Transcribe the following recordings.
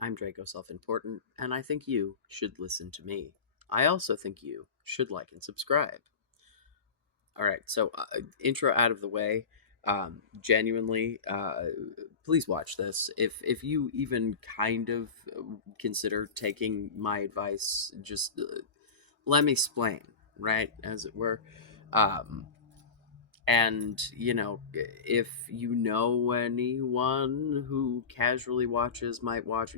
I'm Draco Self Important, and I think you should listen to me. I also think you should like and subscribe. All right, so intro out of the way. Genuinely, please watch this. If you even kind of consider taking my advice, just let me explain, right, as it were. Um, and if you know anyone who casually watches, might watch,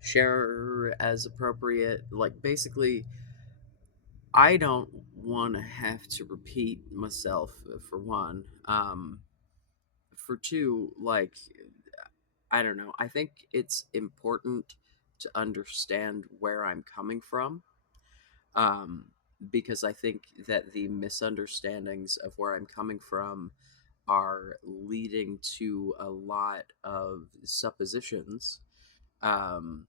share as appropriate. Like, basically, I don't want to have to repeat myself, for one. For two, like, I don't know, I think it's important to understand where I'm coming from. um, because I think that the misunderstandings of where I'm coming from are leading to a lot of suppositions, um,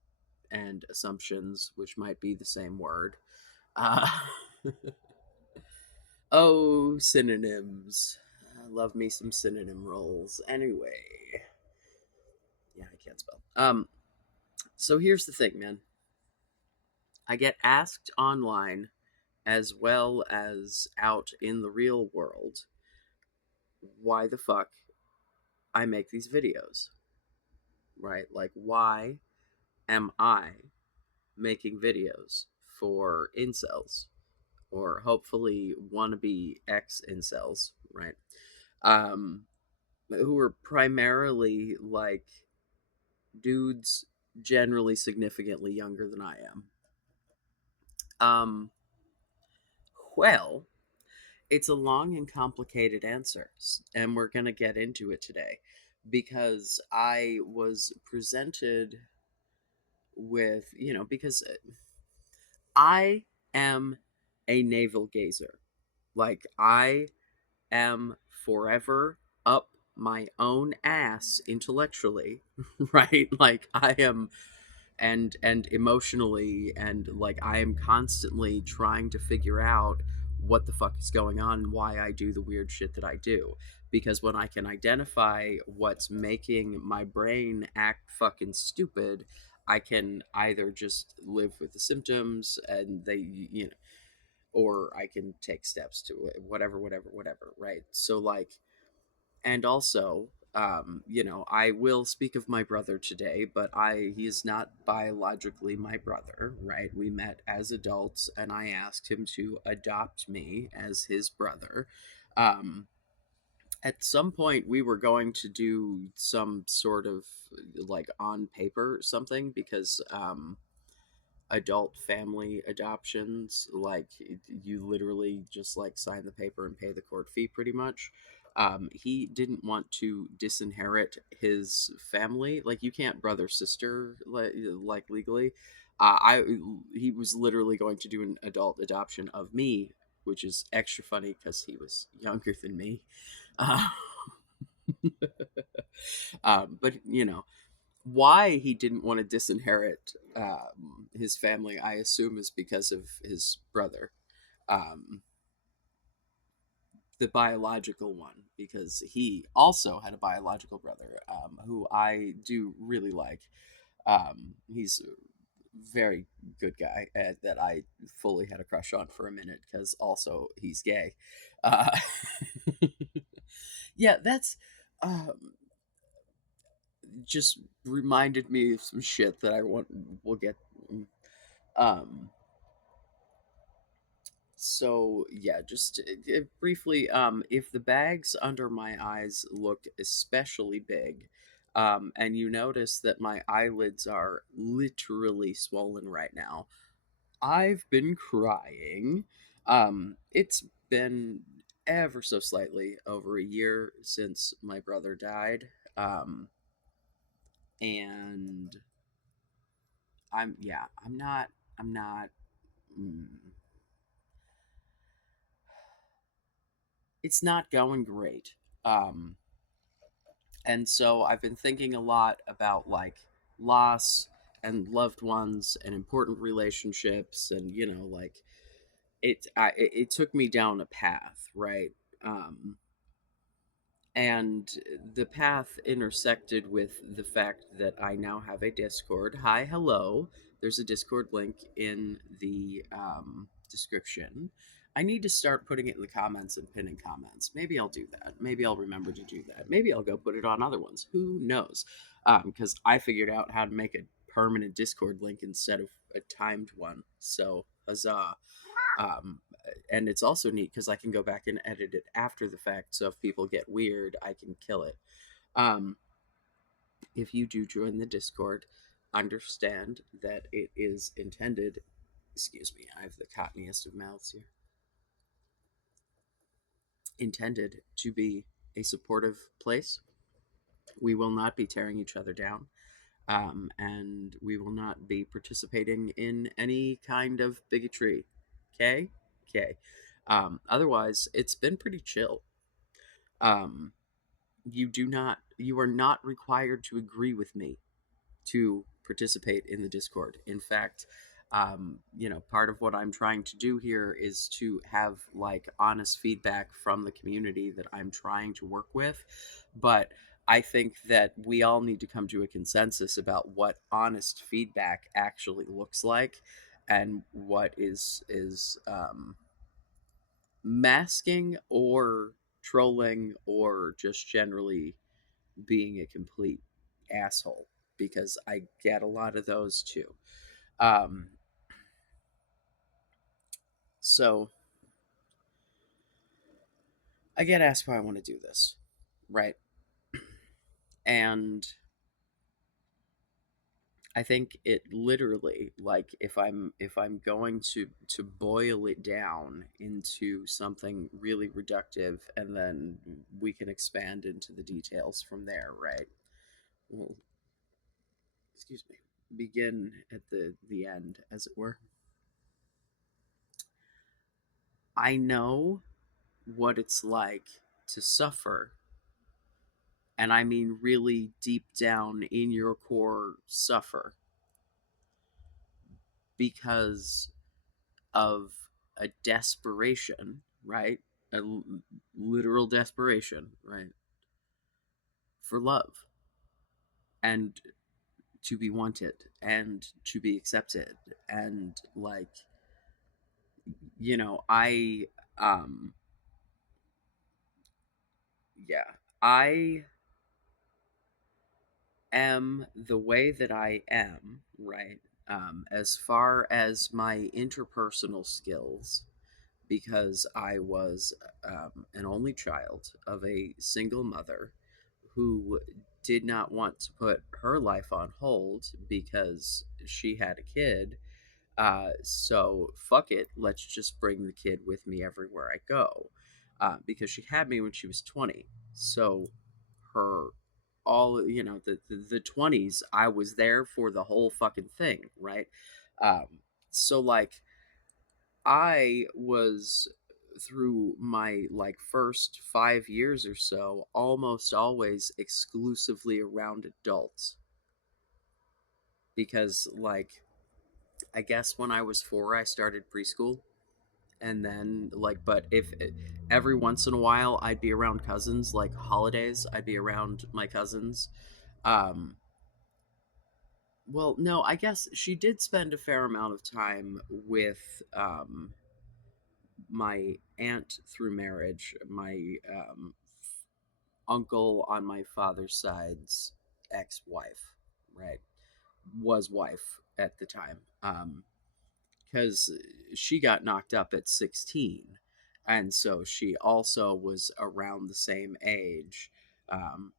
and assumptions, which might be the same word. Uh, oh, synonyms. I love me some synonym rolls. Anyway, yeah, I can't spell. So here's the thing, man. I get asked online as well as out in the real world why the fuck I make these videos, right? Like, why am I making videos for incels, or hopefully wannabe ex incels, right? Um, who are primarily like dudes generally significantly younger than I am. Um, well, it's a long and complicated answer, and we're going to get into it today because I was presented with, because I am a navel gazer. Like, I am forever up my own ass intellectually, right? Like, I am, and emotionally, and like, I am constantly trying to figure out what the fuck is going on and why I do the weird shit that I do. Because when I can identify what's making my brain act fucking stupid, I can either just live with the symptoms and or I can take steps to it, whatever, right? So, like, and also, I will speak of my brother today, but he is not biologically my brother, right? We met as adults, and I asked him to adopt me as his brother. um at some point we were going to do some sort of, like, on paper something, because adult family adoptions, like, you literally just like sign the paper and pay the court fee, pretty much. He didn't want to disinherit his family. Like, you can't brother sister, like legally. I He was literally going to do an adult adoption of me, which is extra funny because he was younger than me. uh, but why he didn't want to disinherit his family, I assume, is because of his brother, um, the biological one, because he also had a biological brother, who I do really like. He's a very good guy, that I fully had a crush on for a minute, because also he's gay. Uh, yeah, that's. Um, just reminded me of some shit that I want. We'll get. Um, So yeah, just briefly, if the bags under my eyes look especially big, and you notice that my eyelids are literally swollen right now, I've been crying. It's been ever so slightly over a year since my brother died. And I'm not. mm, it's not going great. Um, and so I've been thinking a lot about, like, loss and loved ones and important relationships, and like, it took me down a path, right? um And the path intersected with the fact that I now have a Discord. Hi, hello. There's a Discord link in the description. I need to start putting it in the comments and pinning comments. Maybe I'll do that. Maybe I'll remember to do that. Maybe I'll go put it on other ones. Who knows? Because I figured out how to make a permanent Discord link instead of a timed one. So, huzzah. Um, and it's also neat because I can go back and edit it after the fact. So if people get weird, I can kill it. Um, if you do join the Discord, understand that it is intended. Excuse me, I have the cottoniest of mouths here. Intended to be a supportive place. We will not be tearing each other down. And we will not be participating in any kind of bigotry. Okay? Okay. Otherwise, it's been pretty chill. Um, you are not required to agree with me to participate in the Discord. In fact, part of what I'm trying to do here is to have like honest feedback from the community that I'm trying to work with. But I think that we all need to come to a consensus about what honest feedback actually looks like and what is masking or trolling or just generally being a complete asshole, because I get a lot of those too. Um, so I get asked why I want to do this, right? And I think it literally, like, if I'm going to boil it down into something really reductive, and then we can expand into the details from there, right? Well, excuse me. Begin at the end, as it were. I know what it's like to suffer, and I mean really deep down in your core suffer, because of a desperation, right? Literal desperation, right? For love and to be wanted and to be accepted. And like, I um yeah, I am the way that I am, right? As far as my interpersonal skills, because I was an only child of a single mother who did not want to put her life on hold because she had a kid. So fuck it, let's just bring the kid with me everywhere I go, because she had me when she was 20. So her all the 20s, I was there for the whole fucking thing, right? Um, so like I was, through my like first 5 years or so, almost always exclusively around adults, because like I guess when I was 4 I started preschool, and then like, but if every once in a while I'd be around cousins, like holidays I'd be around my cousins. um well, no, I guess she did spend a fair amount of time with my aunt through marriage, my uncle on my father's side's ex-wife, right? Was wife at the time. Because she got knocked up at 16. And so she also was around the same age. Um,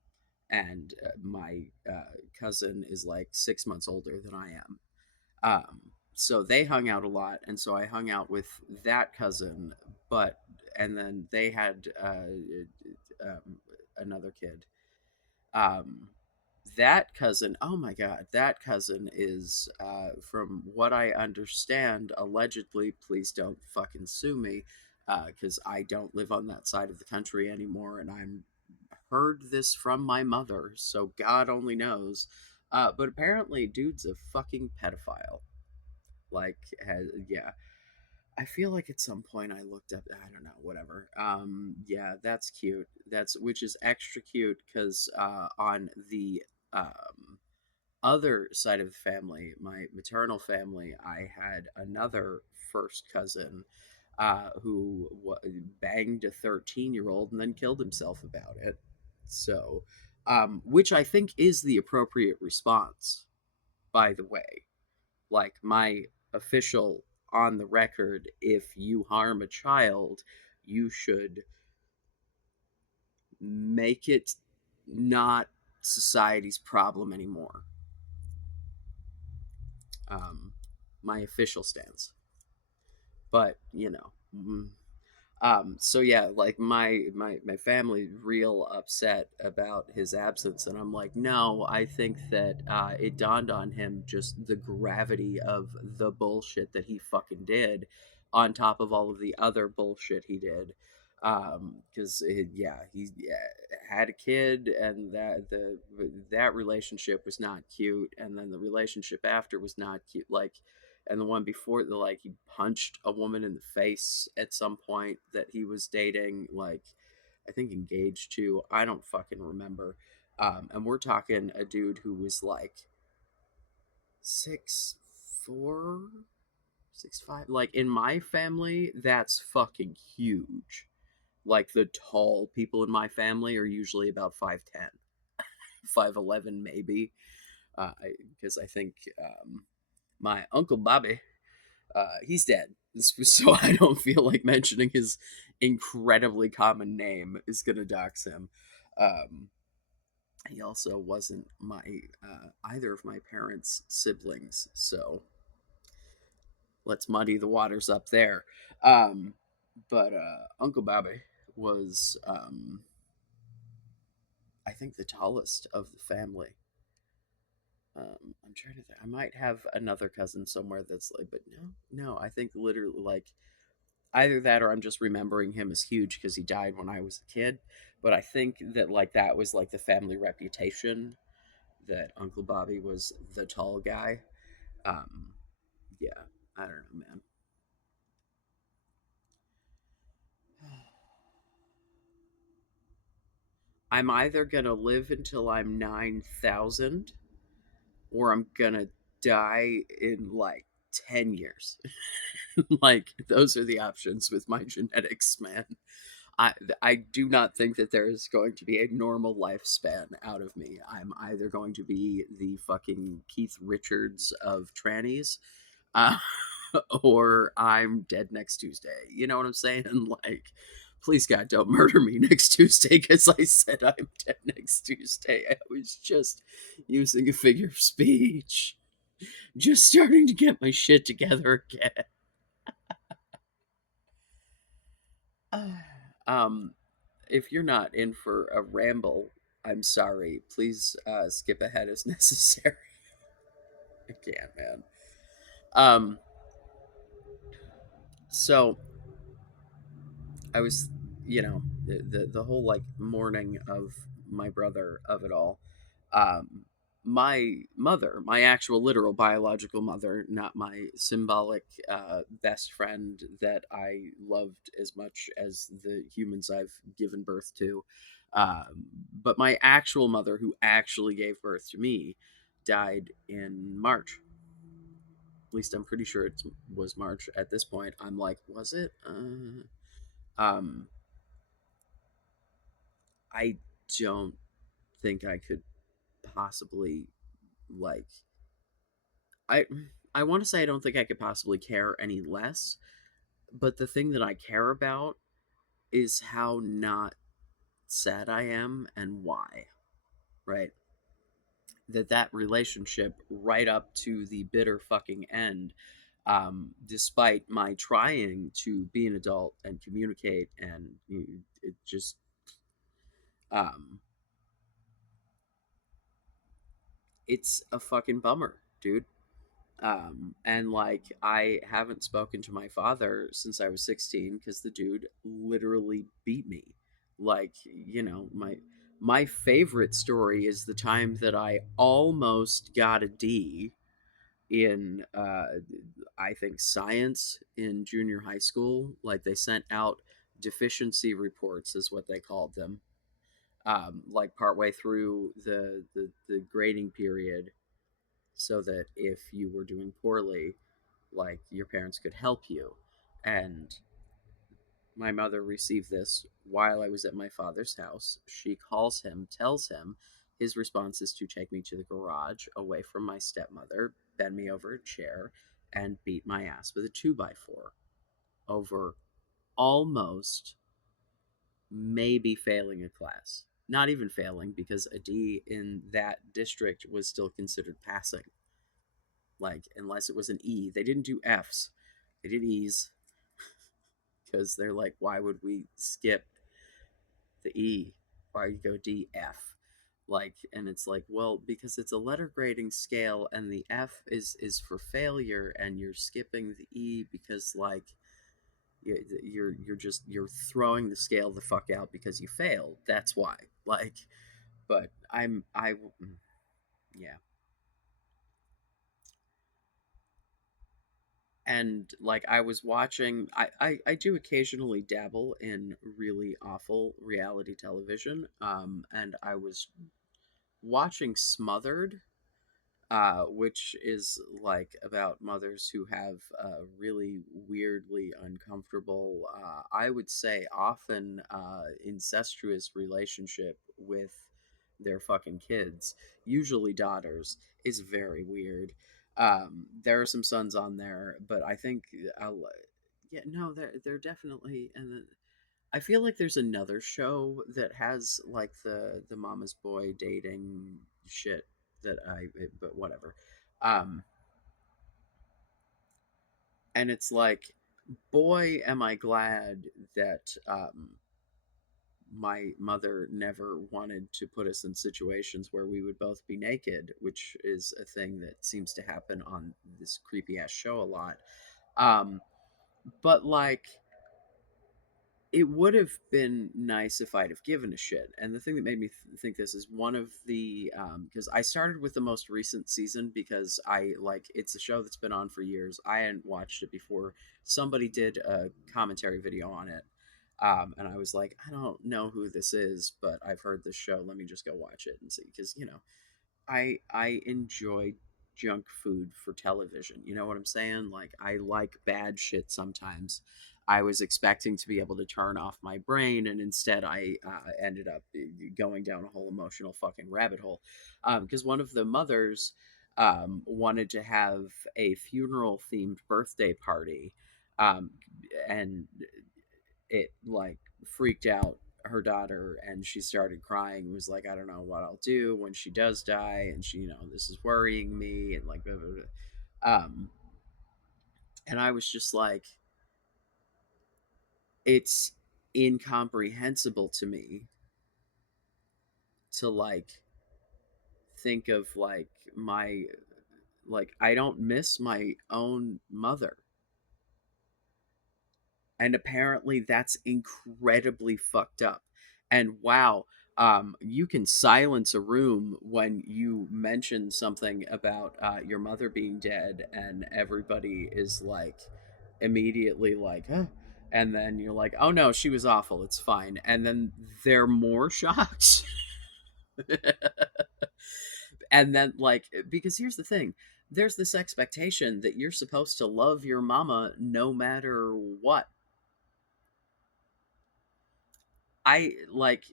and my cousin is like 6 months older than I am. Um, so they hung out a lot, and so I hung out with that cousin. But and then they had another kid. Um, that cousin, oh my god, that cousin is, from what I understand, allegedly. Please don't fucking sue me, because I don't live on that side of the country anymore, and I'm heard this from my mother, so God only knows. But apparently, dude's a fucking pedophile. Like, yeah. I feel like at some point I looked up. I don't know. Whatever. Yeah, that's cute. That's which is extra cute because on the other side of the family, my maternal family, I had another first cousin who banged a 13-year-old and then killed himself about it. So, which I think is the appropriate response, by the way. Like, my official on the record, if you harm a child, you should make it not society's problem anymore. Um, my official stance. But, so yeah, like my family real upset about his absence, and I'm like, no, I think that it dawned on him just the gravity of the bullshit that he fucking did, on top of all of the other bullshit he did. Because yeah, he had a kid, and that relationship was not cute, and then the relationship after was not cute. Like, and the one before, the like, he punched a woman in the face at some point that he was dating, like, I think engaged to, I don't fucking remember. And we're talking a dude who was like 6'4", 6'5". Like, in my family, that's fucking huge. Like, the tall people in my family are usually about 5'10", 5'11", maybe. Because I think my uncle Bobby, he's dead. So I don't feel like mentioning his incredibly common name is gonna dox him. Um, he also wasn't my either of my parents' siblings, so let's muddy the waters up there. Um, but Uncle Bobby was, I think, the tallest of the family. I'm trying to think. I might have another cousin somewhere that's like, but no. I think literally, like, either that or I'm just remembering him as huge because he died when I was a kid. But I think that, like, that was like the family reputation, that Uncle Bobby was the tall guy. Um, yeah, I don't know, man. I'm either gonna live until I'm 9,000, or I'm gonna die in like 10 years. Like, those are the options with my genetics, man. I do not think that there is going to be a normal lifespan out of me. I'm either going to be the fucking Keith Richards of trannies, uh, or I'm dead next Tuesday. You know what I'm saying? Like, please God, don't murder me next Tuesday, because I said I'm dead next Tuesday. I was just using a figure of speech, just starting to get my shit together again. um, if you're not in for a ramble, I'm sorry. Please skip ahead as necessary. I can't, man. Um, so I was, the whole, like, mourning of my brother, of it all. Um, my mother, my actual literal biological mother, not my symbolic best friend that I loved as much as the humans I've given birth to, but my actual mother, who actually gave birth to me, died in March. At least I'm pretty sure it was March at this point. I'm like, was it? Um, I don't think I could possibly, like, I I want to say I don't think I could possibly care any less, but the thing that I care about is how not sad I am and why, right? That relationship right up to the bitter fucking end, despite my trying to be an adult and communicate, and it just, um it's a fucking bummer, dude. And, like, I haven't spoken to my father since I was 16 because the dude literally beat me. Like, my favorite story is the time that I almost got a D in I think, science in junior high school. Like they sent out deficiency reports, is what they called them, like partway through the grading period, so that if you were doing poorly, like your parents could help you. And my mother received this while I was at my father's house. She calls him, tells him his response is to take me to the garage away from my stepmother, bend me over a chair, and beat my ass with a 2x4 over almost maybe failing a class. Not even failing, because a D in that district was still considered passing. Like, unless it was an E. They didn't do Fs, they did E's, because they're like, why would we skip the E? Why you go D, F? Like, and it's like, well, because it's a letter grading scale, and the F is for failure, and you're skipping the E because, like, you're throwing the scale the fuck out because you failed. That's why. Like, but yeah. And like I was watching, I do occasionally dabble in really awful reality television. And I was watching Smothered, which is like about mothers who have a really weirdly uncomfortable, I would say often incestuous relationship with their fucking kids, usually daughters, is very weird. There are some sons on there, but I think I'll, yeah, no, they're definitely, and then I feel like there's another show that has like the mama's boy dating shit but whatever. Um, and it's like, boy, am I glad that my mother never wanted to put us in situations where we would both be naked, which is a thing that seems to happen on this creepy ass show a lot. Um, but like, it would have been nice if I'd have given a shit. And the thing that made me think this is one of the, because I started with the most recent season because I like, it's a show that's been on for years. I hadn't watched it before. Somebody did a commentary video on it. And I was like, I don't know who this is, but I've heard this show. Let me just go watch it and see. Because, I enjoy junk food for television. You know what I'm saying? Like, I like bad shit sometimes. I was expecting to be able to turn off my brain, and instead I ended up going down a whole emotional fucking rabbit hole. Because one of the mothers wanted to have a funeral themed birthday party, um, and it like freaked out her daughter, and she started crying, was like, I don't know what I'll do when she does die, and she, this is worrying me, and like blah, blah, blah. And I was just like, it's incomprehensible to me to like think of like my, like, I don't miss my own mother, and apparently that's incredibly fucked up. And wow, you can silence a room when you mention something about your mother being dead, and everybody is like immediately like, huh? And then you're like, oh no, she was awful, it's fine, and then they're more shocked. And then, like, because here's the thing, there's this expectation that you're supposed to love your mama no matter what. I like,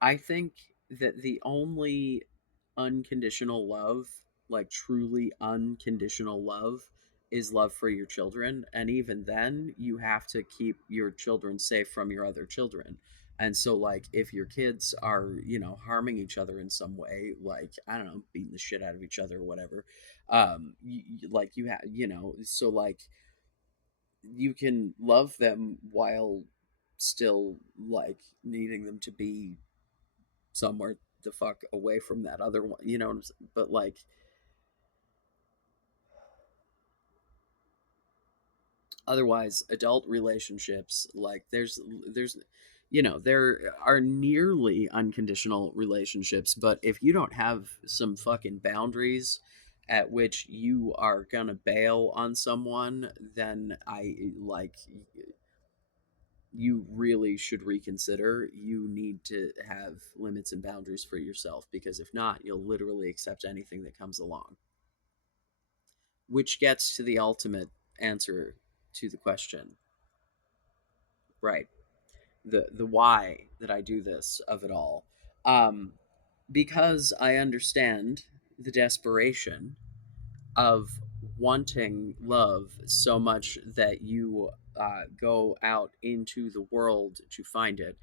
I think that the only unconditional love, like truly unconditional love, is love for your children. And even then, you have to keep your children safe from your other children. And so, like, if your kids are, harming each other in some way, like, I don't know, beating the shit out of each other or whatever, like, you have, so, like, you can love them while still, like, needing them to be somewhere the fuck away from that other one, but like, otherwise adult relationships, like, there's there are nearly unconditional relationships, but if you don't have some fucking boundaries at which you are gonna bail on someone, then I like you really should reconsider. You need to have limits and boundaries for yourself, because if not, you'll literally accept anything that comes along. Which gets to the ultimate answer to the question, right? The why that I do this of it all. Um, because I understand the desperation of wanting love so much that you go out into the world to find it.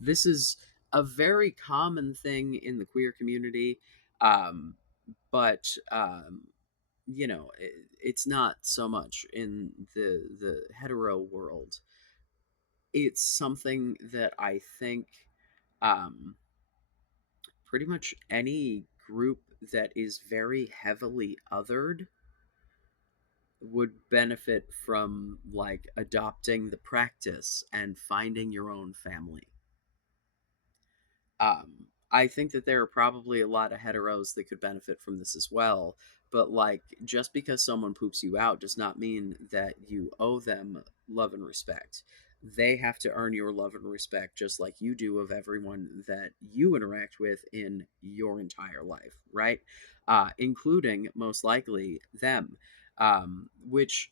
This is a very common thing in the queer community, um, but it's not so much in the hetero world. It's something that I think um, pretty much any group that is very heavily othered would benefit from, like, adopting the practice and finding your own family. I think that there are probably a lot of heteros that could benefit from this as well. But, like, just because someone poops you out does not mean that you owe them love and respect. They have to earn your love and respect just like you do of everyone that you interact with in your entire life, right? Including, most likely, them. Which,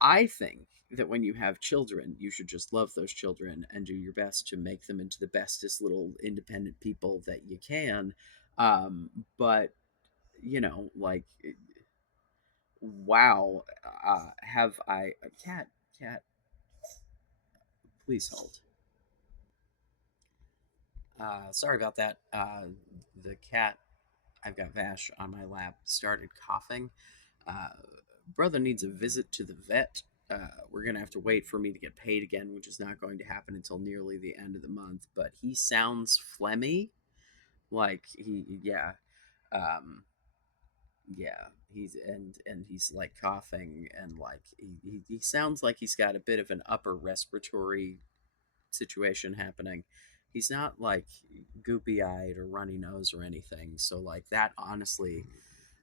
I think that when you have children, you should just love those children and do your best to make them into the bestest little independent people that you can. But, like, wow, have I a cat, please hold. Sorry about that. The cat, I've got Vash on my lap, started coughing. Uh, Brother needs a visit to the vet. We're going to have to wait for me to get paid again, which is not going to happen until nearly the end of the month. But he sounds phlegmy. Like, yeah. Um, yeah. And he's like coughing, and like he sounds like he's got a bit of an upper respiratory situation happening. He's not like goopy eyed or runny nose or anything. So, like, that, honestly,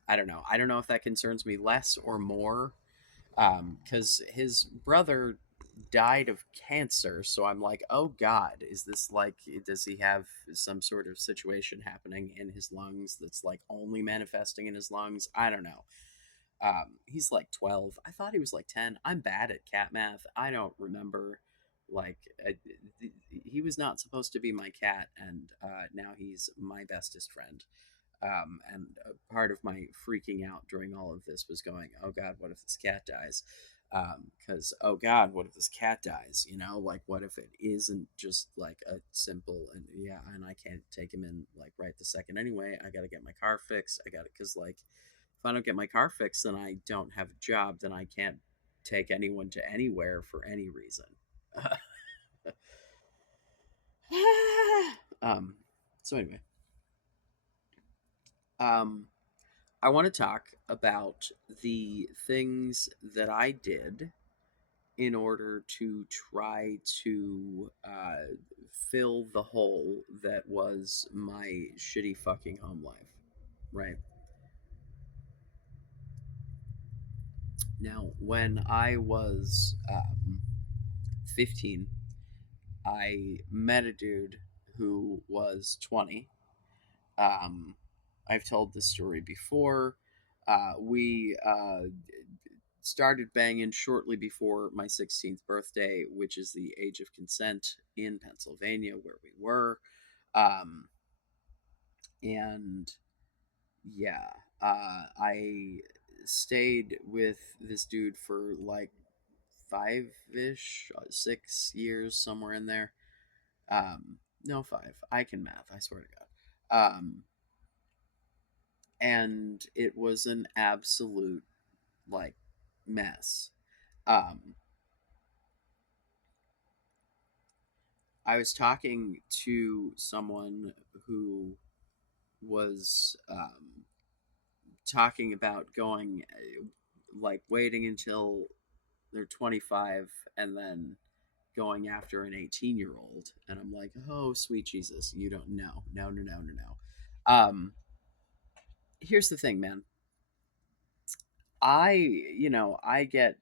I don't know. I don't know if that concerns me less or more, because his brother died of cancer. So I'm like, oh God, is this like, does he have some sort of situation happening in his lungs that's like only manifesting in his lungs? I don't know. He's like 12. I thought he was like 10. I'm bad at cat math. I don't remember. Like, he was not supposed to be my cat, and now he's my bestest friend. And part of my freaking out during all of this was going, oh God, what if this cat dies? Because, oh God, what if this cat dies? Like, what if it isn't just like a simple, and yeah, and I can't take him in like right the second anyway. I got to get my car fixed. I got to, because, like, if I don't get my car fixed, then I don't have a job. Then I can't take anyone to anywhere for any reason. um, so anyway, um, I want to talk about the things that I did in order to try to fill the hole that was my shitty fucking home life. Right. Now, when I was 15, I met a dude who was 20. Um, I've told this story before. We started banging shortly before my 16th birthday, which is the age of consent in Pennsylvania, where we were. Um, and yeah, I stayed with this dude for like 5-ish, 6 years, somewhere in there. No, 5. I can math, I swear to God. And it was an absolute, like, mess. Um, I was talking to someone who was talking about going, like, waiting until they're 25 and then going after an 18-year-old. And I'm like, oh, sweet Jesus, you don't know. No, no, no, no, no. Here's the thing, man. I, I get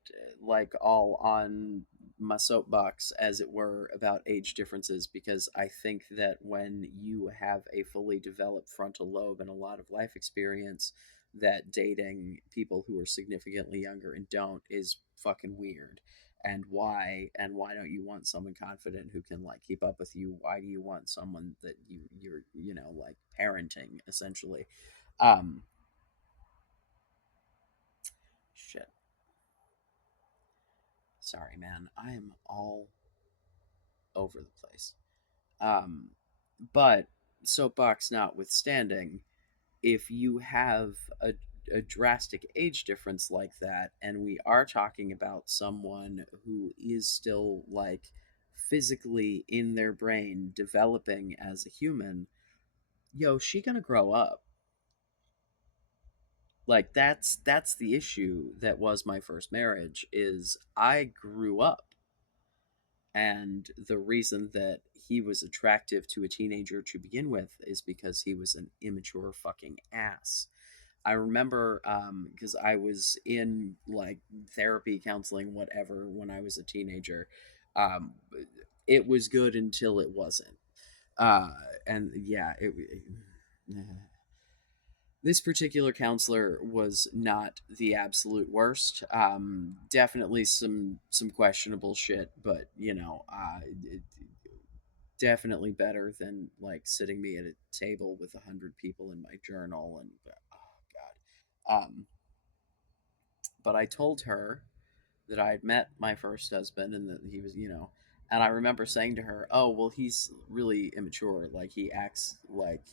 like all on my soapbox, as it were, about age differences because I think that when you have a fully developed frontal lobe and a lot of life experience, that dating people who are significantly younger and don't is fucking weird. And why don't you want someone confident who can like keep up with you? Why do you want someone that you're like parenting essentially? Um, shit. Sorry, man. I am all over the place. Um, but soapbox notwithstanding, if you have a drastic age difference like that, and we are talking about someone who is still like physically in their brain developing as a human, yo, she gonna grow up. Like that's the issue that was my first marriage is I grew up, and the reason that he was attractive to a teenager to begin with is because he was an immature fucking ass. I remember because I was in like therapy, counseling, whatever, when I was a teenager. Um, it was good until it wasn't. Uh, and yeah, this particular counselor was not the absolute worst. Definitely some questionable shit, but definitely better than like sitting me at a table with 100 people in my journal and oh god. But I told her that I had met my first husband and that he was, and I remember saying to her, "Oh, well, he's really immature. Like he acts like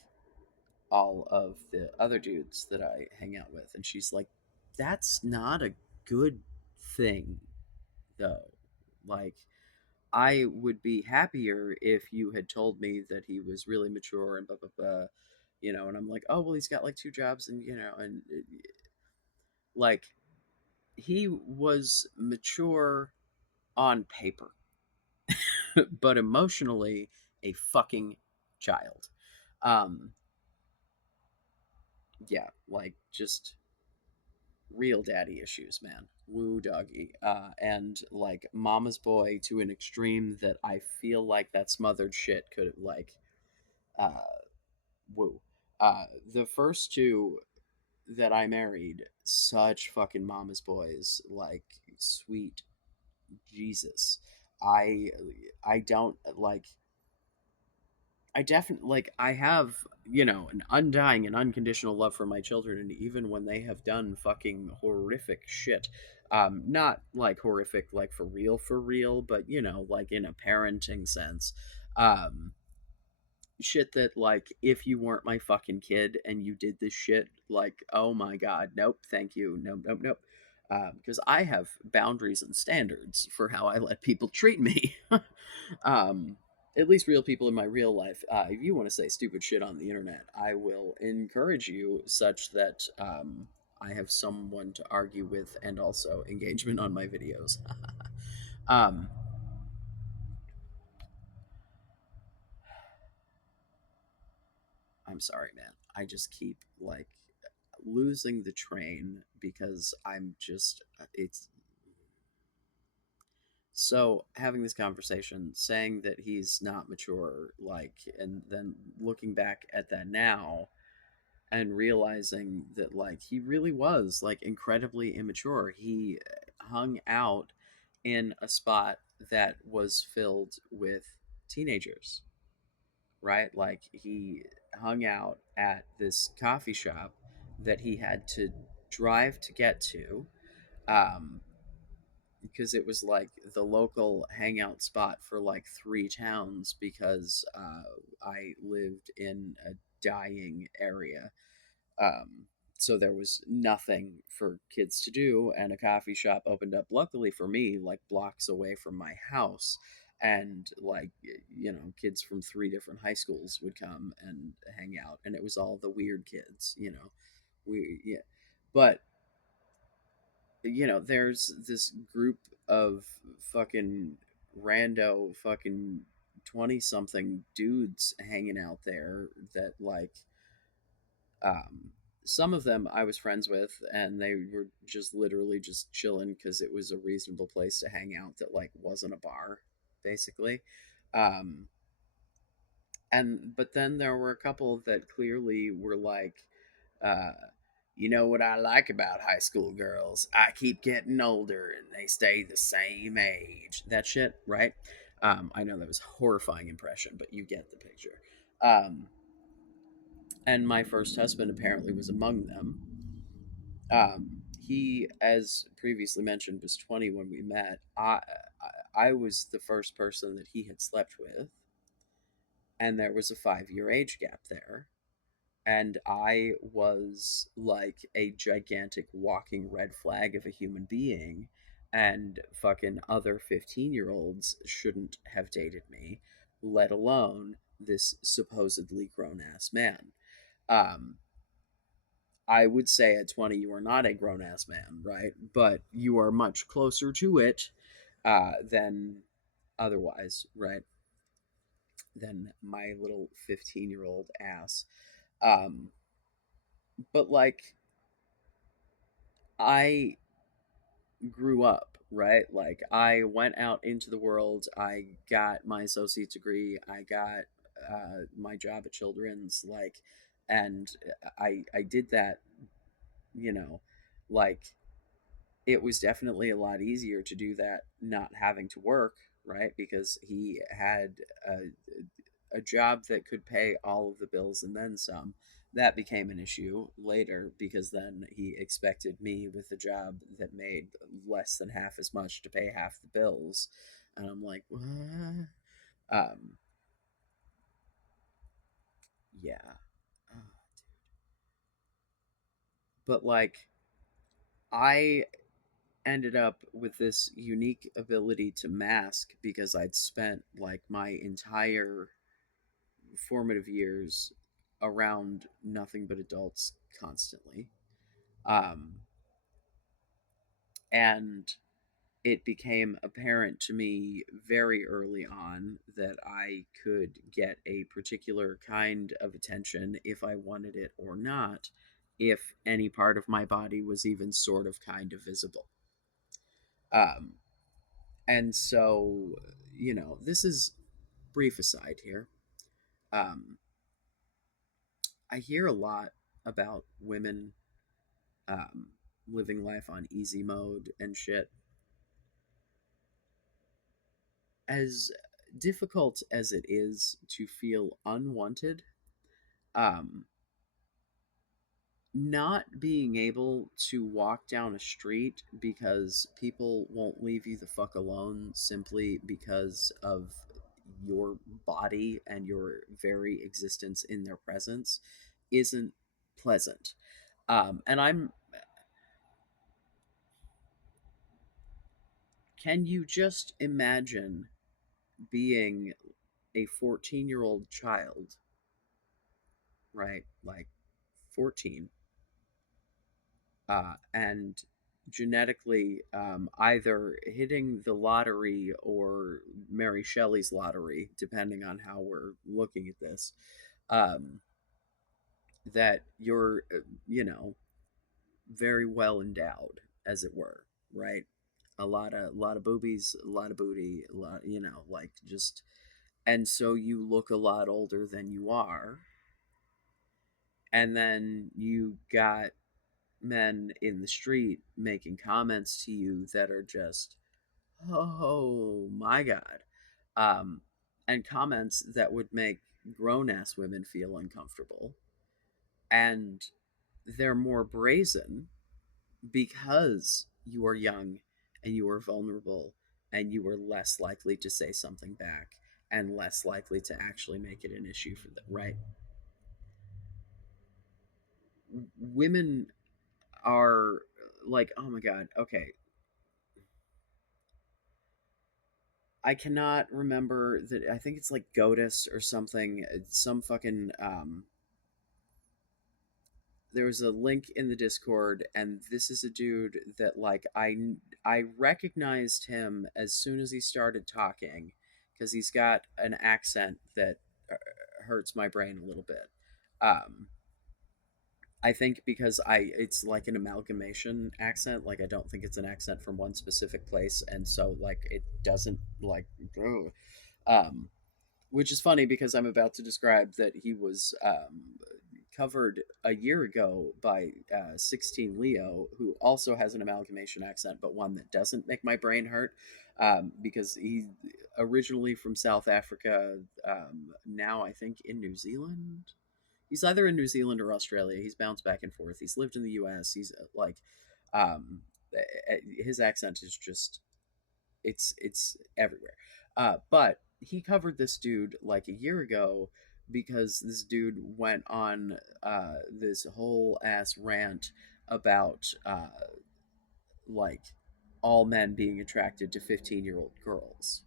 all of the other dudes that I hang out with." And she's like, "That's not a good thing, though. Like, I would be happier if you had told me that he was really mature and blah blah blah." And I'm like, "Oh, well, he's got like two jobs, and like he was mature on paper, but emotionally a fucking child." Um, yeah, like just real daddy issues, man. Woo doggy. And like mama's boy to an extreme that I feel like that smothered shit could like uh woo. The first two that I married, such fucking mama's boys, like sweet Jesus. I I don't like I definitely like I have, an undying and unconditional love for my children, and even when they have done fucking horrific shit. Not like horrific like for real, but like in a parenting sense. Um Shit that like if you weren't my fucking kid and you did this shit, like oh my god, nope, thank you, nope, nope, nope. Because I have boundaries and standards for how I let people treat me. um, at least real people in my real life. If you want to say stupid shit on the internet, I will encourage you such that I have someone to argue with and also engagement on my videos. um, I'm sorry, man. I just keep like losing the train because I'm just it's so having this conversation saying that he's not mature, like, and then looking back at that now and realizing that like he really was like incredibly immature. He hung out in a spot that was filled with teenagers, right? Like he hung out at this coffee shop that he had to drive to get to, um, because it was like the local hangout spot for like three towns because I lived in a dying area. Um, so there was nothing for kids to do, and a coffee shop opened up, luckily for me, like blocks away from my house. And like, kids from three different high schools would come and hang out, and it was all the weird kids, yeah. But there's this group of fucking rando fucking 20 something dudes hanging out there that like um Some of them I was friends with, and they were just literally just chilling because it was a reasonable place to hang out that like wasn't a bar, basically. Um, and but then there were a couple that clearly were like, uh, you know what I like about high school girls? I keep getting older and they stay the same age. That shit, right? I know that was a horrifying impression, but you get the picture. Um, and my first husband apparently was among them. He, as previously mentioned, was 20 when we met. I was the first person that he had slept with, and there was a 5 year age gap there. And I was like a gigantic walking red flag of a human being, and fucking other 15-year-olds shouldn't have dated me, let alone this supposedly grown ass man. Um, I would say at 20, you are not a grown ass man, right? But you are much closer to it than otherwise, right? Than my little 15-year-old ass. Um, but like, I grew up, right? Like, I went out into the world, I got my associate's degree, I got my job at Children's, like, and I did that, you know, like it was definitely a lot easier to do that not having to work, right? Because he had a job that could pay all of the bills and then some. That became an issue later because then he expected me with a job that made less than half as much to pay half the bills. And I'm like, what? Um, yeah. Uh, But like, I ended up with this unique ability to mask because I'd spent like my entire formative years around nothing but adults constantly. Um, and it became apparent to me very early on that I could get a particular kind of attention if I wanted it or not, if any part of my body was even sort of kind of visible. Um, and so, this is brief aside here. Um, I hear a lot about women um, living life on easy mode and shit. As difficult as it is to feel unwanted, um, not being able to walk down a street because people won't leave you the fuck alone simply because of your body and your very existence in their presence isn't pleasant. And can you just imagine being a 14-year-old child, right? Like 14, and genetically either hitting the lottery or Mary Shelley's lottery, depending on how we're looking at this, um, that you're, very well endowed, as it were, right? A lot of boobies, a lot of booty, a lot, like just, and so you look a lot older than you are, and then you got men in the street making comments to you that are just, oh my god, um, and comments that would make grown ass women feel uncomfortable, and they're more brazen because you are young and you are vulnerable and you are less likely to say something back and less likely to actually make it an issue for them, right? Women are like, oh my god, okay, I cannot remember that. I think it's like Godus or something. It's some fucking there was a link in the Discord, and this is a dude that like I recognized him as soon as he started talking because he's got an accent that hurts my brain a little bit. Um, I think because it's like an amalgamation accent. Like I don't think it's an accent from one specific place, and so like it doesn't like, ugh. um, which is funny because I'm about to describe that he was covered a year ago by 16 Leo, who also has an amalgamation accent, but one that doesn't make my brain hurt, because he originally from South Africa, now I think in New Zealand. He's either in New Zealand or Australia. He's bounced back and forth. He's lived in the U.S. He's um, his accent is just it's everywhere. But he covered this dude like a year ago because this dude went on this whole ass rant about like all men being attracted to 15-year-old girls.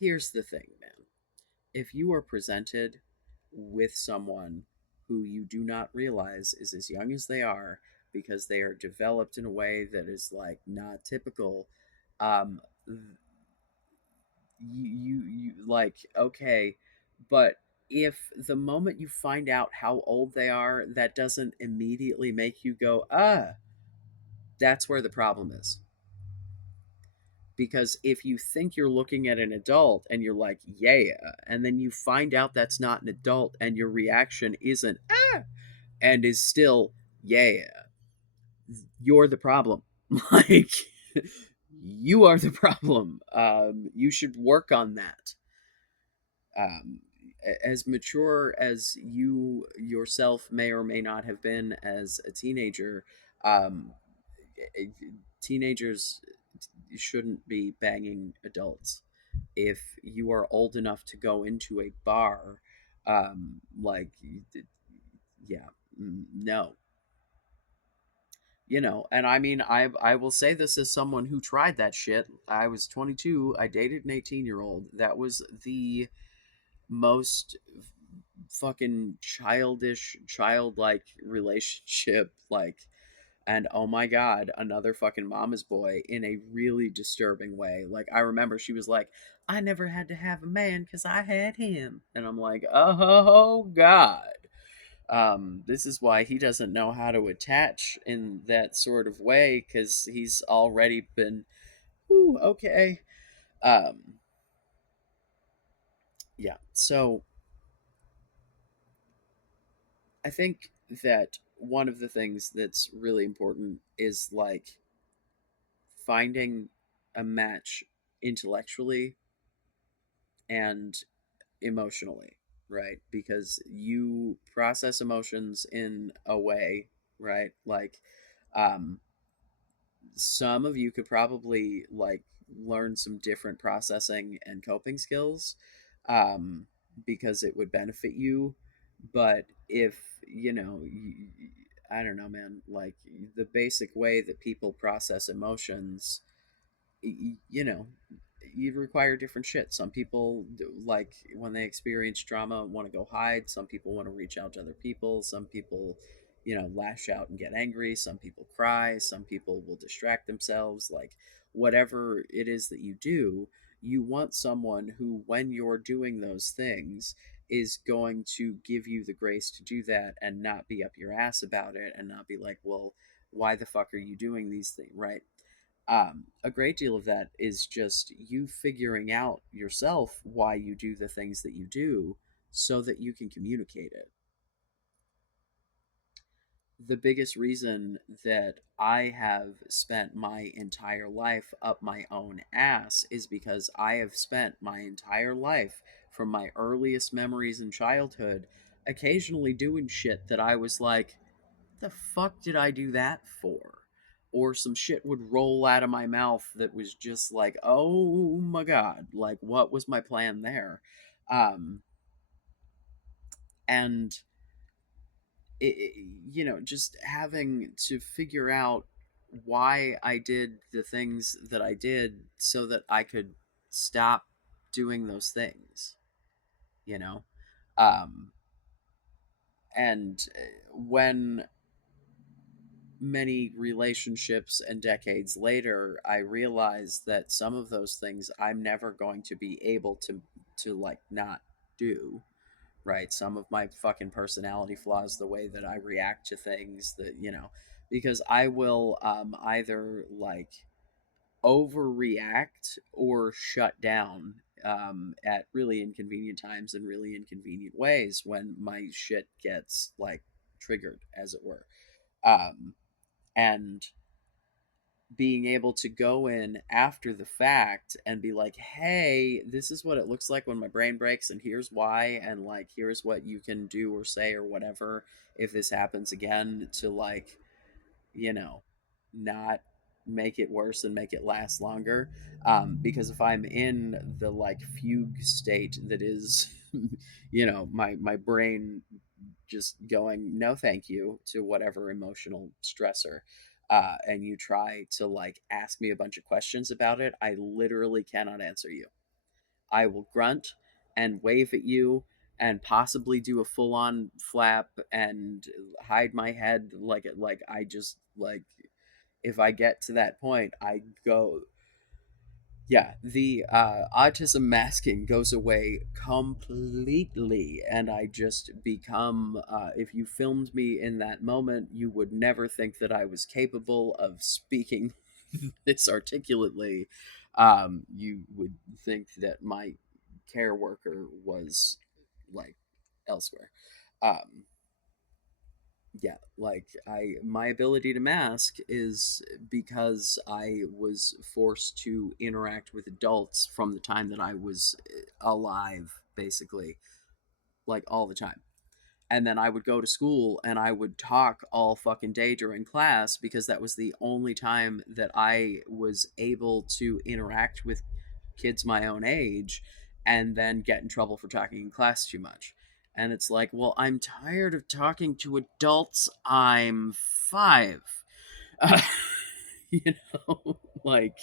Here's the thing, man. If you are presented with someone who you do not realize is as young as they are because they are developed in a way that is like not typical, um you like, okay, but if the moment you find out how old they are, that doesn't immediately make you go, that's where the problem is. Because if you think you're looking at an adult and you're like, yeah, and then you find out that's not an adult and your reaction isn't, and is still, yeah, you're the problem. Like, you are the problem. You should work on that. Um, as mature as you yourself may or may not have been as a teenager, um, teenagers shouldn't be banging adults. If you are old enough to go into a bar, like, yeah, no, and I mean, I will say this as someone who tried that shit. I was 22. I dated an 18-year-old. That was the most fucking childish, childlike relationship. Like, and oh my god, another fucking mama's boy in a really disturbing way. Like, I remember she was like, I never had to have a man because I had him. And I'm like, oh god. This is why he doesn't know how to attach in that sort of way because he's already been, ooh, okay. Um, yeah. So I think that one of the things that's really important is like finding a match intellectually and emotionally, right? Because you process emotions in a way, right? Like, um, some of you could probably like learn some different processing and coping skills, um, because it would benefit you. But if I don't know, man, like the basic way that people process emotions, you know, you require different shit. Some people like when they experience trauma want to go hide. Some people want to reach out to other people. Some people, lash out and get angry. Some people cry. Some people will distract themselves. Like, whatever it is that you do, you want someone who, when you're doing those things, is going to give you the grace to do that and not be up your ass about it and not be like, well, why the fuck are you doing these things, right? A great deal of that is just you figuring out yourself why you do the things that you do so that you can communicate it. The biggest reason that I have spent my entire life up my own ass is because I have spent my entire life from my earliest memories in childhood occasionally doing shit that I was like, the fuck did I do that for? Or some shit would roll out of my mouth that was just like, oh my god, like what was my plan there? Um, and just having to figure out why I did the things that I did so that I could stop doing those things, you know? Um, and when many relationships and decades later, I realized that some of those things I'm never going to be able to like not do, right? Some of my fucking personality flaws, the way that I react to things, that, because I will either like overreact or shut down at really inconvenient times and really inconvenient ways when my shit gets like triggered, as it were. Um, and being able to go in after the fact and be like, hey, this is what it looks like when my brain breaks, and here's why, and like, here's what you can do or say or whatever if this happens again, to like, you know, not make it worse and make it last longer. Because if I'm in the like fugue state that is, my brain just going no thank you to whatever emotional stressor, and you try to like ask me a bunch of questions about it, I literally cannot answer you. I will grunt and wave at you and possibly do a full on flap and hide my head, like I just like, if I get to that point, I go, yeah, the autism masking goes away completely, and I just become. If you filmed me in that moment, you would never think that I was capable of speaking this articulately. You would think that my care worker was like elsewhere. Um, yeah, like my ability to mask is because I was forced to interact with adults from the time that I was alive, basically, like all the time. And then I would go to school and I would talk all fucking day during class because that was the only time that I was able to interact with kids my own age and then get in trouble for talking in class too much. And it's like, well, I'm tired of talking to adults. I'm 5. Uh, you like,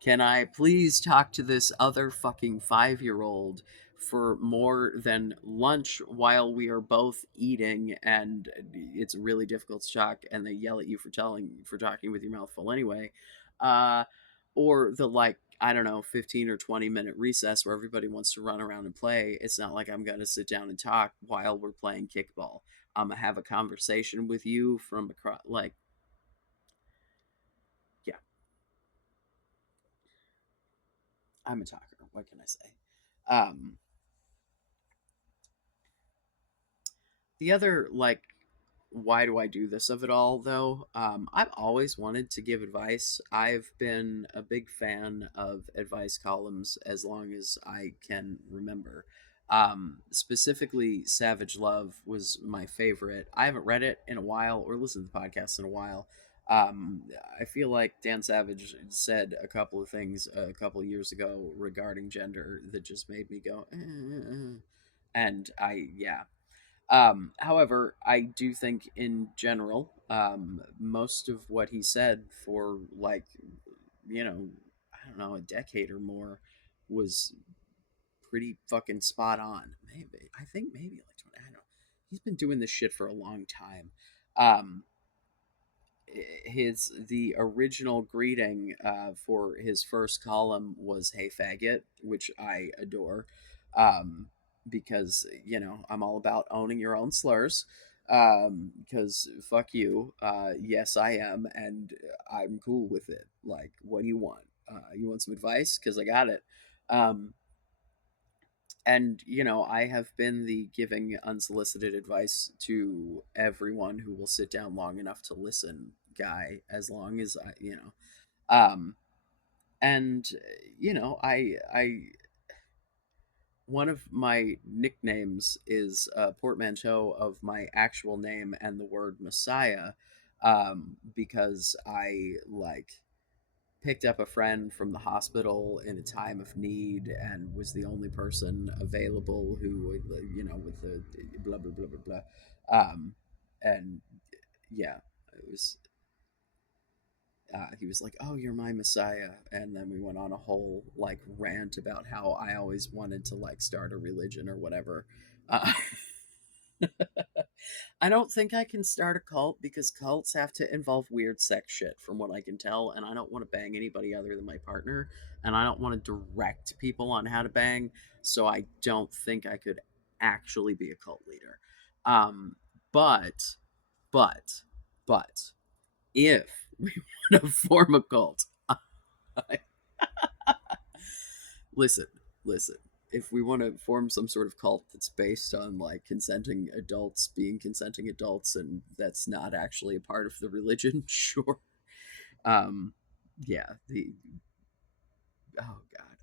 can I please talk to this other fucking 5-year-old for more than lunch while we are both eating, and it's really difficult to talk and they yell at you for talking with your mouth full anyway. uh or the, like, I don't know, 15 or 20-minute recess where everybody wants to run around and play. It's not like I'm going to sit down and talk while we're playing kickball. I'm gonna have a conversation with you from across, like, yeah, I'm a talker. What can I say? um the other, like, why do I do this of it all, though? I've always wanted to give advice. I've been a big fan of advice columns as long as I can remember. Specifically, Savage Love was my favorite. I haven't read it in a while or listened to the podcast in a while. um, I feel like Dan Savage said a couple of things a couple of years ago regarding gender that just made me go and yeah. However, I do think in general, most of what he said for, like, I don't know, a decade or more was pretty fucking spot on. Maybe, I think maybe like 20, I don't know. He's been doing this shit for a long time. Um, the original greeting for his first column was "Hey faggot," which I adore, because I'm all about owning your own slurs. Because fuck you, yes I am, and I'm cool with it. Like, what do you want? You want some advice? Because I got it. Um, and I have been the giving unsolicited advice to everyone who will sit down long enough to listen guy, as long as um and I one of my nicknames is a portmanteau of my actual name and the word Messiah, because I like picked up a friend from the hospital in a time of need and was the only person available who would, with the blah blah blah blah blah. And yeah, it was. He was like, "Oh, you're my messiah," and then we went on a whole like rant about how I always wanted to like start a religion or whatever. Uh, I don't think I can start a cult because cults have to involve weird sex shit, from what I can tell, and I don't want to bang anybody other than my partner, and I don't want to direct people on how to bang, so I don't think I could actually be a cult leader. Um, but, but, but, if we want to form a cult, listen, listen. If we want to form some sort of cult that's based on like consenting adults being consenting adults, and that's not actually a part of the religion, sure. Um, yeah. The oh god.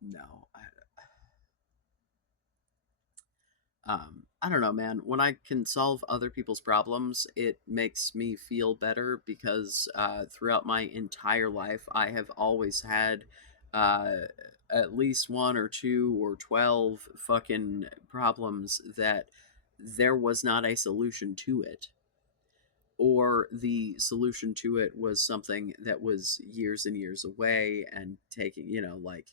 No. I don't know, man. When I can solve other people's problems, it makes me feel better because throughout my entire life, I have always had uh, at least one or two or 12 fucking problems that there was not a solution to it. Or the solution to it was something that was years and years away and taking, like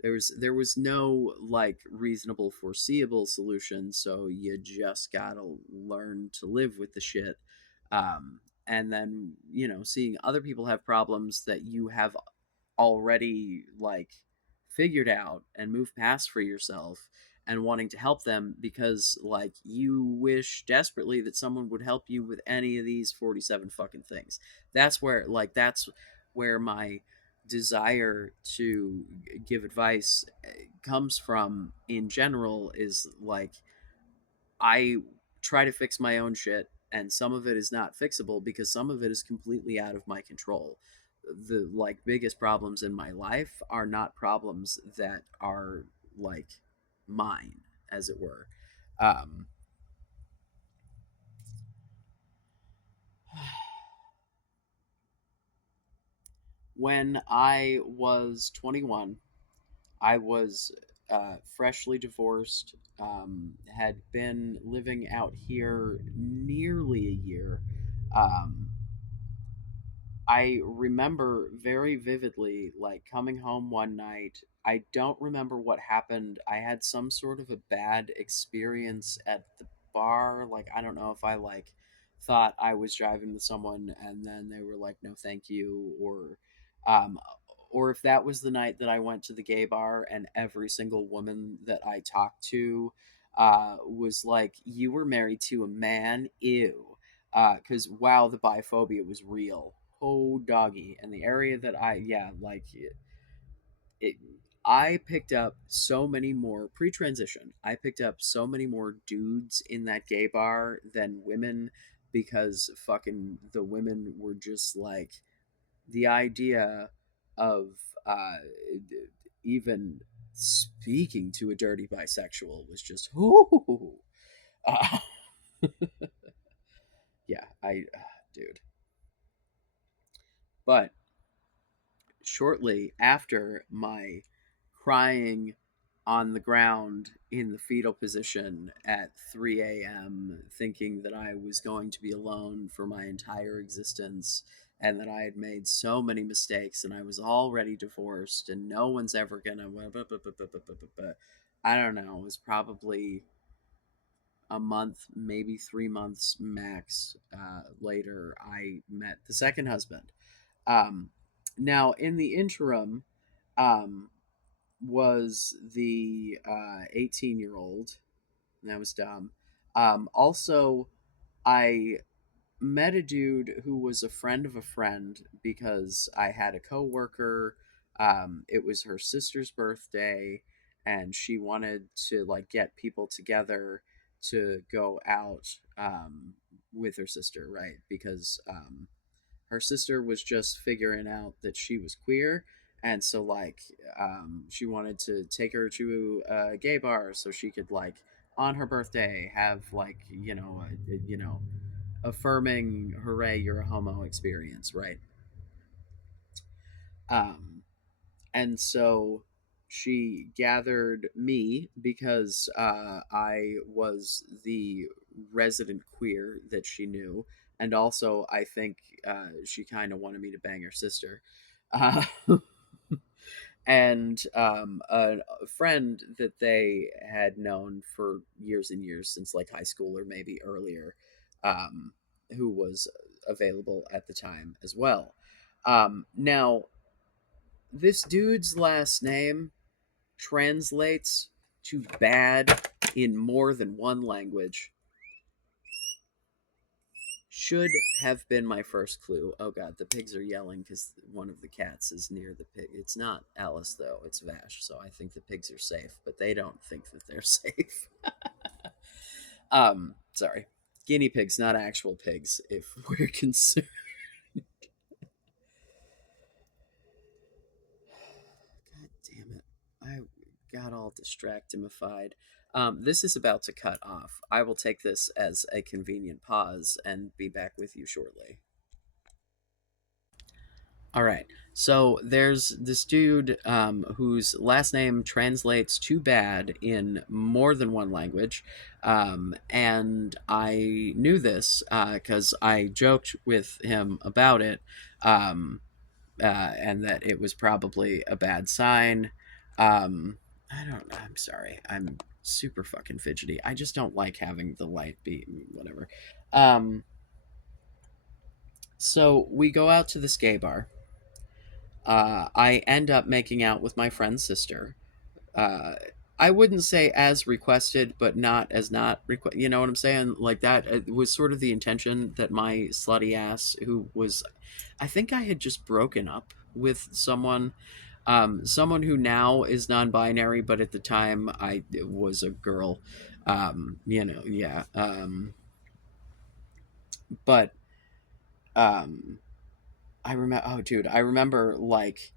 there was no like reasonable foreseeable solution, so you just gotta learn to live with the shit. And then seeing other people have problems that you have already like figured out and moved past for yourself, and wanting to help them because like you wish desperately that someone would help you with any of these 47 fucking things. That's where my desire to give advice comes from in general, is like I try to fix my own shit, and some of it is not fixable because some of it is completely out of my control. The like biggest problems in my life are not problems that are like mine, as it were. Um, when I was 21, I was freshly divorced, had been living out here nearly a year. Um, I remember very vividly, like coming home one night. I don't remember what happened. I had some sort of a bad experience at the bar. Like, I don't know if I like thought I was driving with someone and then they were like, no, thank you, um, or if that was the night that I went to the gay bar and every single woman that I talked to was like, you were married to a man, ew. Because wow, the biphobia was real. Oh, doggy. And the area that yeah, like it, I picked up so many more pre-transition. I picked up so many more dudes in that gay bar than women, because fucking the women were just like the idea of uh, even speaking to a dirty bisexual was just ooh. Uh, yeah, dude. But shortly after my crying on the ground in the fetal position at 3 a.m., thinking that I was going to be alone for my entire existence and that I had made so many mistakes and I was already divorced and no one's ever gonna. I don't know, it was probably a month, maybe 3 months max later, I met the second husband. um, Now, in the interim, um, was the 18-year-old. That was dumb. Also, I met a dude who was a friend of a friend because I had a coworker. It was her sister's birthday, and she wanted to like get people together to go out with her sister, right? Because her sister was just figuring out that she was queer, and so like she wanted to take her to a gay bar so she could like on her birthday have like affirming hooray you're a homo experience, right? um and so she gathered me because I was the resident queer that she knew, and also I think she kind of wanted me to bang her sister. uh, and a friend that they had known for years and years, since like high school or maybe earlier, um, who was available at the time as well. Now, this dude's last name translates too bad in more than one language should have been my first clue. Oh god, the pigs are yelling because one of the cats is near the pig. It's not Alice though, it's Vash. So I think the pigs are safe, but they don't think that they're safe. Sorry, guinea pigs, not actual pigs. If we're concerned. God damn it! I got all distractimified. This is about to cut off. I will take this as a convenient pause and be back with you shortly. All right. So there's this dude whose last name translates to bad in more than one language. And I knew this because I joked with him about it, um, and that it was probably a bad sign. I don't know. I'm sorry. I'm super fucking fidgety. I just don't like having the light be whatever. Um, so we go out to this gay bar. I end up making out with my friend's sister. Uh, I wouldn't say as requested, but not as not request. You know what I'm saying? Like that was sort of the intention that my slutty ass, who was, I think I had just broken up with someone, someone who now is non-binary, but at the time I was a girl. Yeah. But um, I remember. Oh, dude, I remember like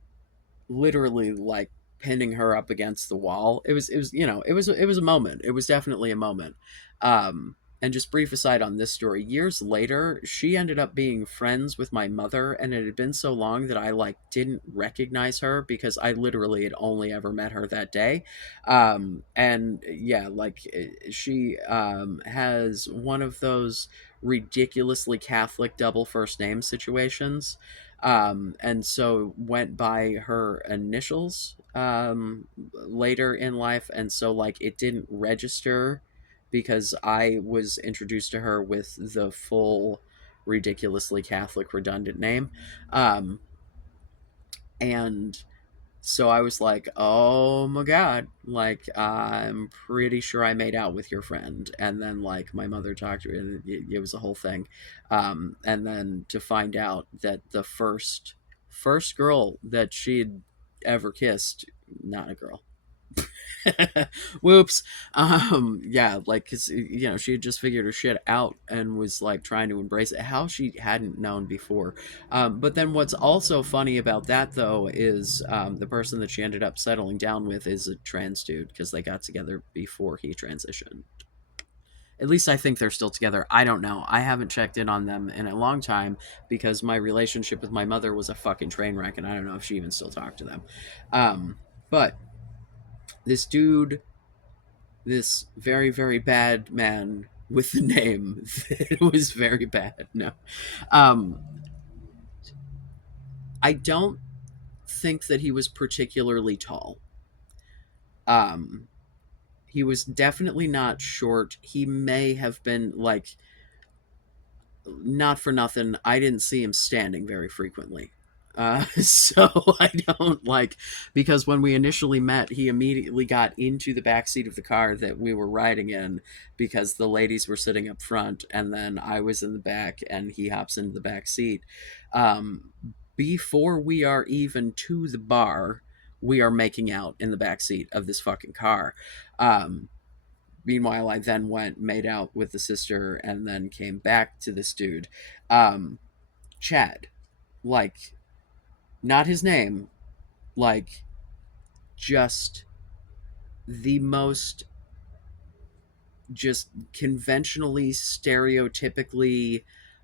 literally like pinning her up against the wall. It was it was a moment. It was definitely a moment. And just brief aside on this story, years later, she ended up being friends with my mother, and it had been so long that I like didn't recognize her because I literally had only ever met her that day. And yeah, like she has one of those ridiculously Catholic double first name situations, and so went by her initials later in life, and so like it didn't register because I was introduced to her with the full ridiculously Catholic redundant name. Um, and so I was like, oh my god, like I'm pretty sure I made out with your friend. And then like my mother talked to her, and it was a whole thing. And then to find out that the first girl that she'd ever kissed, not a girl. Whoops. Yeah, like because she had just figured her shit out and was like trying to embrace it, how she hadn't known before. But then what's also funny about that though is the person that she ended up settling down with is a trans dude because they got together before he transitioned. At least I think they're still together. I don't know. I haven't checked in on them in a long time because my relationship with my mother was a fucking train wreck, and I don't know if she even still talked to them. But this dude, this very very bad man with the name that was very bad. No, um, I don't think that he was particularly tall. Um, he was definitely not short. He may have been like, not for nothing, I didn't see him standing very frequently. So I don't like, because when we initially met, he immediately got into the back seat of the car that we were riding in because the ladies were sitting up front, and then I was in the back, and he hops into the back seat. Um, Before we are even to the bar, we are making out in the back seat of this fucking car. Um, Meanwhile, I then went, made out with the sister, and then came back to this dude. Um, Chad, like, not his name, like, just the most, just conventionally, stereotypically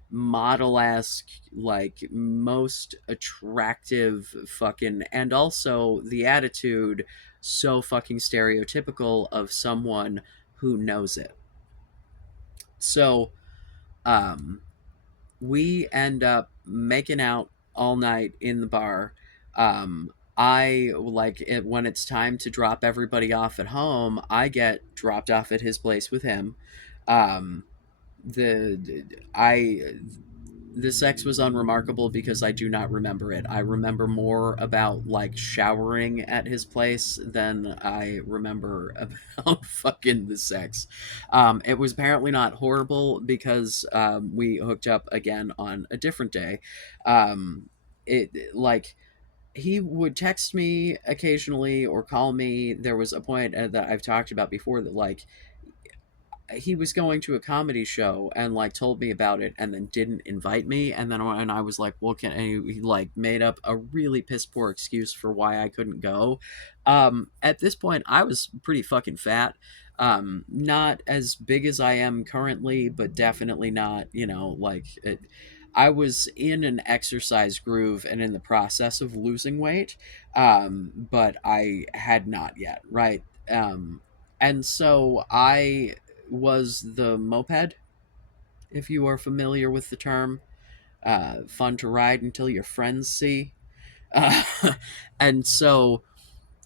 model esque, like, most attractive fucking, and also the attitude so fucking stereotypical of someone who knows it. So, um, we end up making out all night in the bar. I like it when it's time to drop everybody off at home. I get dropped off at his place with him. Um, the I the sex was unremarkable because I do not remember it. I remember more about like showering at his place than I remember about fucking the sex. It was apparently not horrible because we hooked up again on a different day. It like he would text me occasionally or call me. There was a point that I've talked about before that like he was going to a comedy show and like told me about it and then didn't invite me, and then when I was like, well, can, and he like made up a really piss poor excuse for why I couldn't go. At this point I was pretty fucking fat, not as big as I am currently, but definitely not, like it, I was in an exercise groove and in the process of losing weight, but I had not yet, right? And so I was the moped, if you are familiar with the term. Fun to ride until your friends see. Uh, and so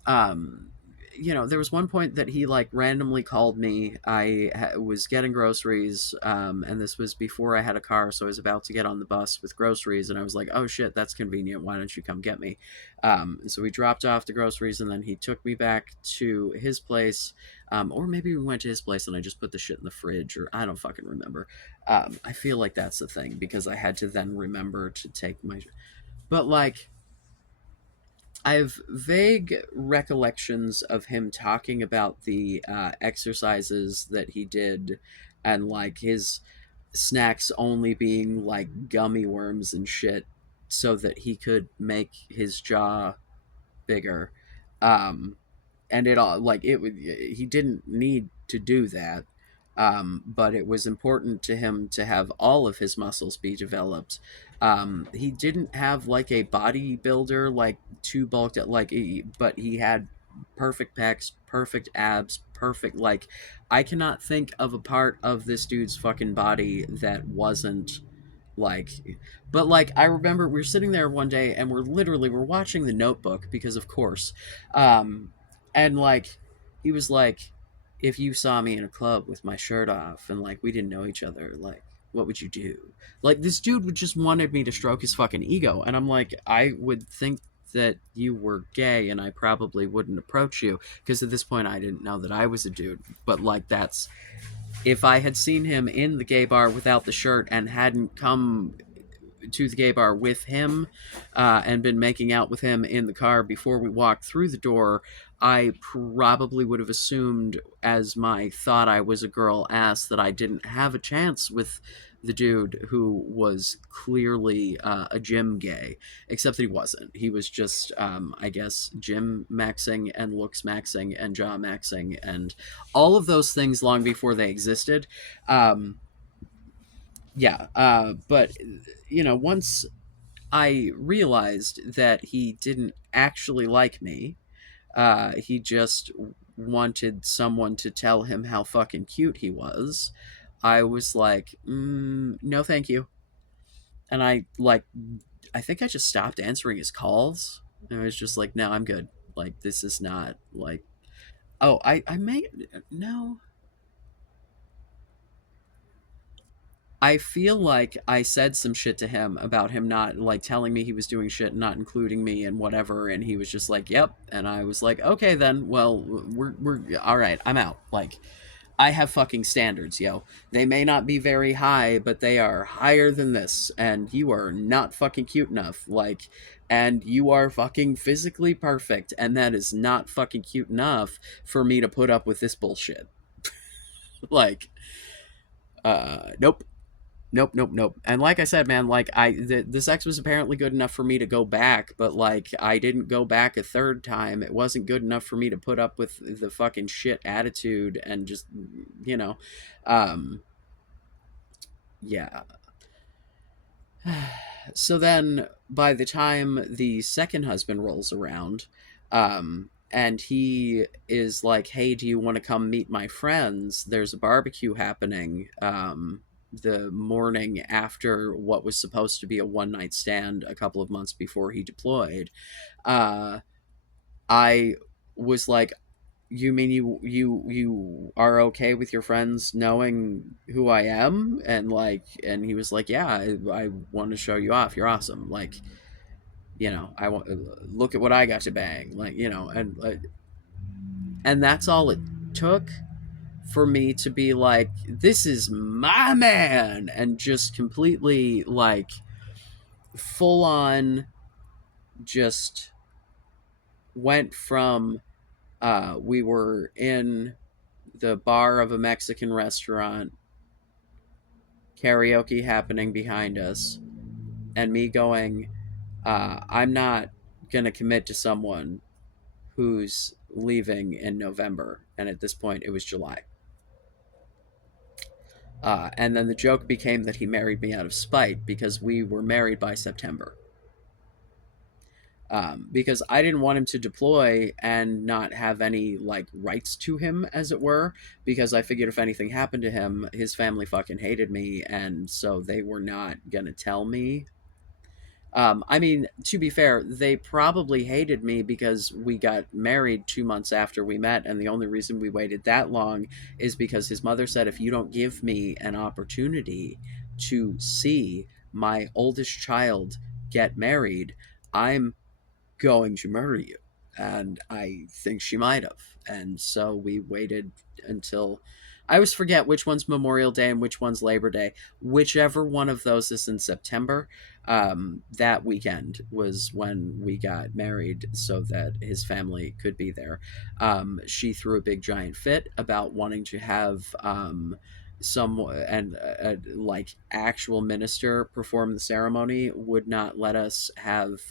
um there was one point that he like randomly called me. Was getting groceries, and this was before I had a car, so I was about to get on the bus with groceries, and I was like, oh shit, that's convenient, why don't you come get me? So we dropped off the groceries and then he took me back to his place, or maybe we went to his place and I just put the shit in the fridge, or I don't fucking remember. I feel like that's the thing because I had to then remember to take my, but like I have vague recollections of him talking about the exercises that he did, and like his snacks only being like gummy worms and shit so that he could make his jaw bigger. Um, and it all like it would, he didn't need to do that, but it was important to him to have all of his muscles be developed. He didn't have like a bodybuilder like too bulked at like but he had perfect pecs, perfect abs, perfect like I cannot think of a part of this dude's fucking body that wasn't like, but like I remember we were sitting there one day and we're watching The Notebook because of course, um and like he was like, if you saw me in a club with my shirt off and like we didn't know each other, like what would you do? Like this dude would just wanted me to stroke his fucking ego, and I'm like, I would think that you were gay and I probably wouldn't approach you because at this point I didn't know that I was a dude. But like that's, if I had seen him in the gay bar without the shirt and hadn't come to the gay bar with him, and been making out with him in the car before we walked through the door, I probably would have assumed, as my thought I was a girl ass, that I didn't have a chance with the dude who was clearly a gym gay, except that he wasn't. He was just, I guess, gym maxing and looks maxing and jaw maxing and all of those things long before they existed. Um, yeah, but once I realized that he didn't actually like me. He just wanted someone to tell him how fucking cute he was. I was like, no, thank you. And I think I just stopped answering his calls. And I was just like, no, I'm good. Like, this is not like, oh, I may, no, I feel like I said some shit to him about him not like telling me he was doing shit, not including me and whatever, and he was just like, "Yep," and I was like, "Okay, then. Well, we're all right. I'm out." Like, I have fucking standards, yo. They may not be very high, but they are higher than this, and you are not fucking cute enough. Like, and you are fucking physically perfect, and that is not fucking cute enough for me to put up with this bullshit. Like, nope. Nope, nope, nope. And like I said, man, like the sex was apparently good enough for me to go back, but like I didn't go back a third time. It wasn't good enough for me to put up with the fucking shit attitude and just, you know, um, yeah. So then by the time the second husband rolls around, and he is like, hey, do you want to come meet my friends? There's a barbecue happening, the morning after what was supposed to be a one night stand a couple of months before he deployed. uh, I was like, You mean you are okay with your friends knowing who I am? And like, and he was like, yeah, I want to show you off. You're awesome. Like, I want, look at what I got to bang. Like, and that's all it took for me to be like, this is my man, and just completely like full on just went from we were in the bar of a Mexican restaurant, karaoke happening behind us, and me going, I'm not going to commit to someone who's leaving in November. And at this point, it was July. And then the joke became that he married me out of spite because we were married by September. Because I didn't want him to deploy and not have any like rights to him, as it were. Because I figured if anything happened to him, his family fucking hated me, and so they were not gonna tell me. I mean, to be fair, they probably hated me because we got married 2 months after we met, and the only reason we waited that long is because his mother said, if you don't give me an opportunity to see my oldest child get married, I'm going to murder you. And I think she might have. And so we waited until I always forget which one's Memorial Day and which one's Labor Day. Whichever one of those is in September, that weekend was when we got married so that his family could be there. She threw a big giant fit about wanting to have some and like actual minister perform the ceremony, would not let us have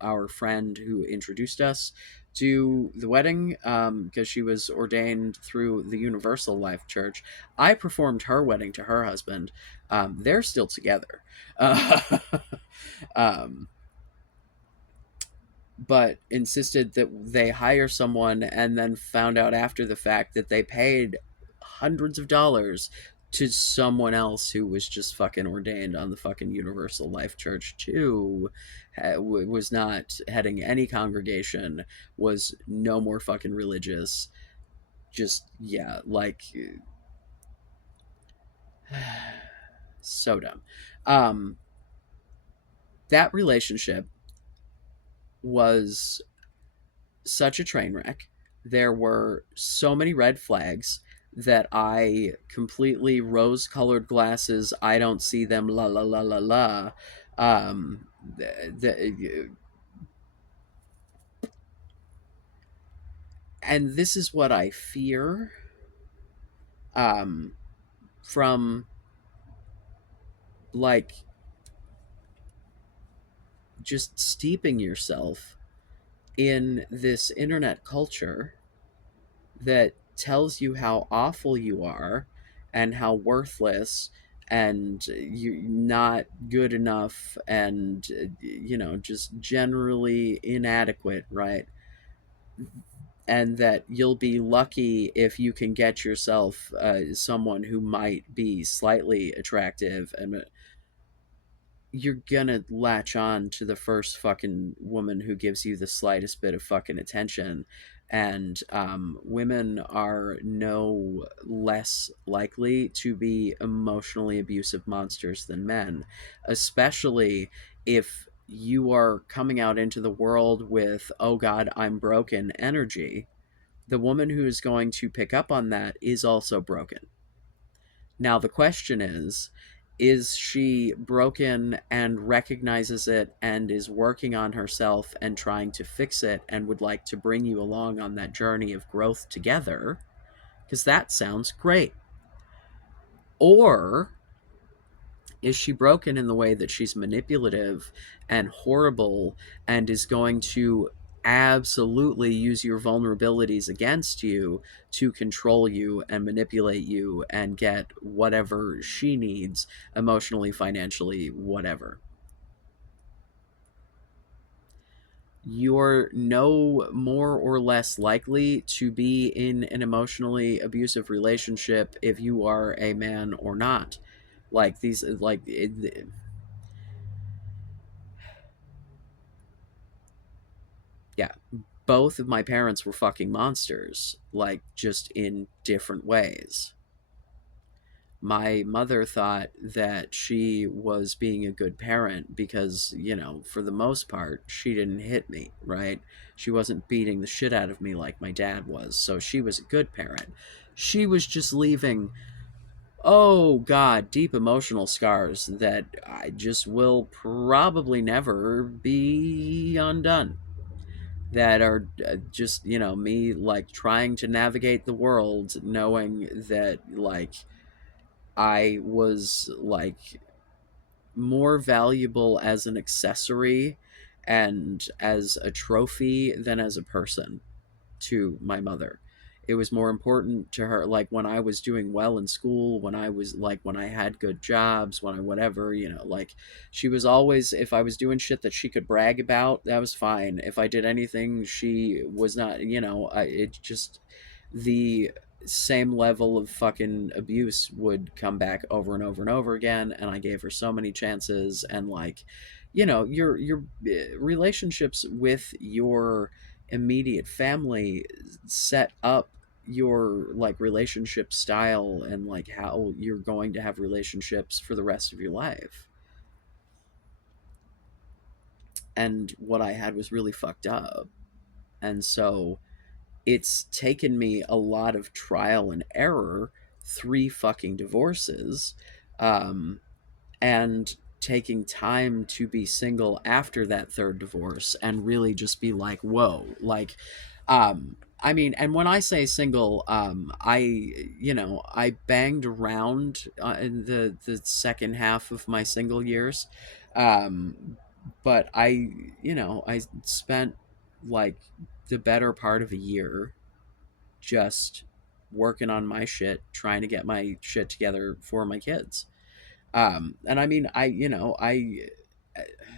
our friend who introduced us to the wedding because she was ordained through the Universal Life Church. I performed her wedding to her husband. They're still together. Uh, um, but insisted that they hire someone, and then found out after the fact that they paid hundreds of dollars to someone else who was just fucking ordained on the fucking Universal Life Church too, was not heading any congregation, was no more fucking religious, just yeah, like so dumb. um that relationship was such a train wreck. There were so many red flags that I completely rose colored glasses. I don't see them. La la la la la. Um, the, and this is what I fear from like just steeping yourself in this internet culture that tells you how awful you are and how worthless and you're not good enough and just generally inadequate, right? And that you'll be lucky if you can get yourself someone who might be slightly attractive, and you're gonna latch on to the first fucking woman who gives you the slightest bit of fucking attention. And women are no less likely to be emotionally abusive monsters than men, especially if you are coming out into the world with, oh god, I'm broken energy. The woman who is going to pick up on that is also broken. Now, the question is she broken and recognizes it and is working on herself and trying to fix it and would like to bring you along on that journey of growth together? Because that sounds great. Or is she broken in the way that she's manipulative and horrible and is going to absolutely use your vulnerabilities against you to control you and manipulate you and get whatever she needs emotionally, financially, whatever? You're no more or less likely to be in an emotionally abusive relationship if you are a man or not. Like these, like yeah. both of my parents were fucking monsters, like just in different ways. My mother thought that she was being a good parent because, for the most part, she didn't hit me, right? She wasn't beating the shit out of me like my dad was. So she was a good parent. She was just leaving, oh God, deep emotional scars that I just will probably never be undone. That are just, me like trying to navigate the world, knowing that like I was like more valuable as an accessory and as a trophy than as a person to my mother. It was more important to her, like when I was doing well in school, when I was like, when I had good jobs, when I whatever, like she was always, if I was doing shit that she could brag about, that was fine. If I did anything, she was not, it just, the same level of fucking abuse would come back over and over and over again. And I gave her so many chances. And like, your relationships with your immediate family set up your like relationship style and like how you're going to have relationships for the rest of your life. And what I had was really fucked up. And so it's taken me a lot of trial and error, three fucking divorces, um, and taking time to be single after that third divorce and really just be like, whoa, like, I mean, and when I say single, I banged around in the second half of my single years, but I spent like the better part of a year just working on my shit, trying to get my shit together for my kids. And I mean,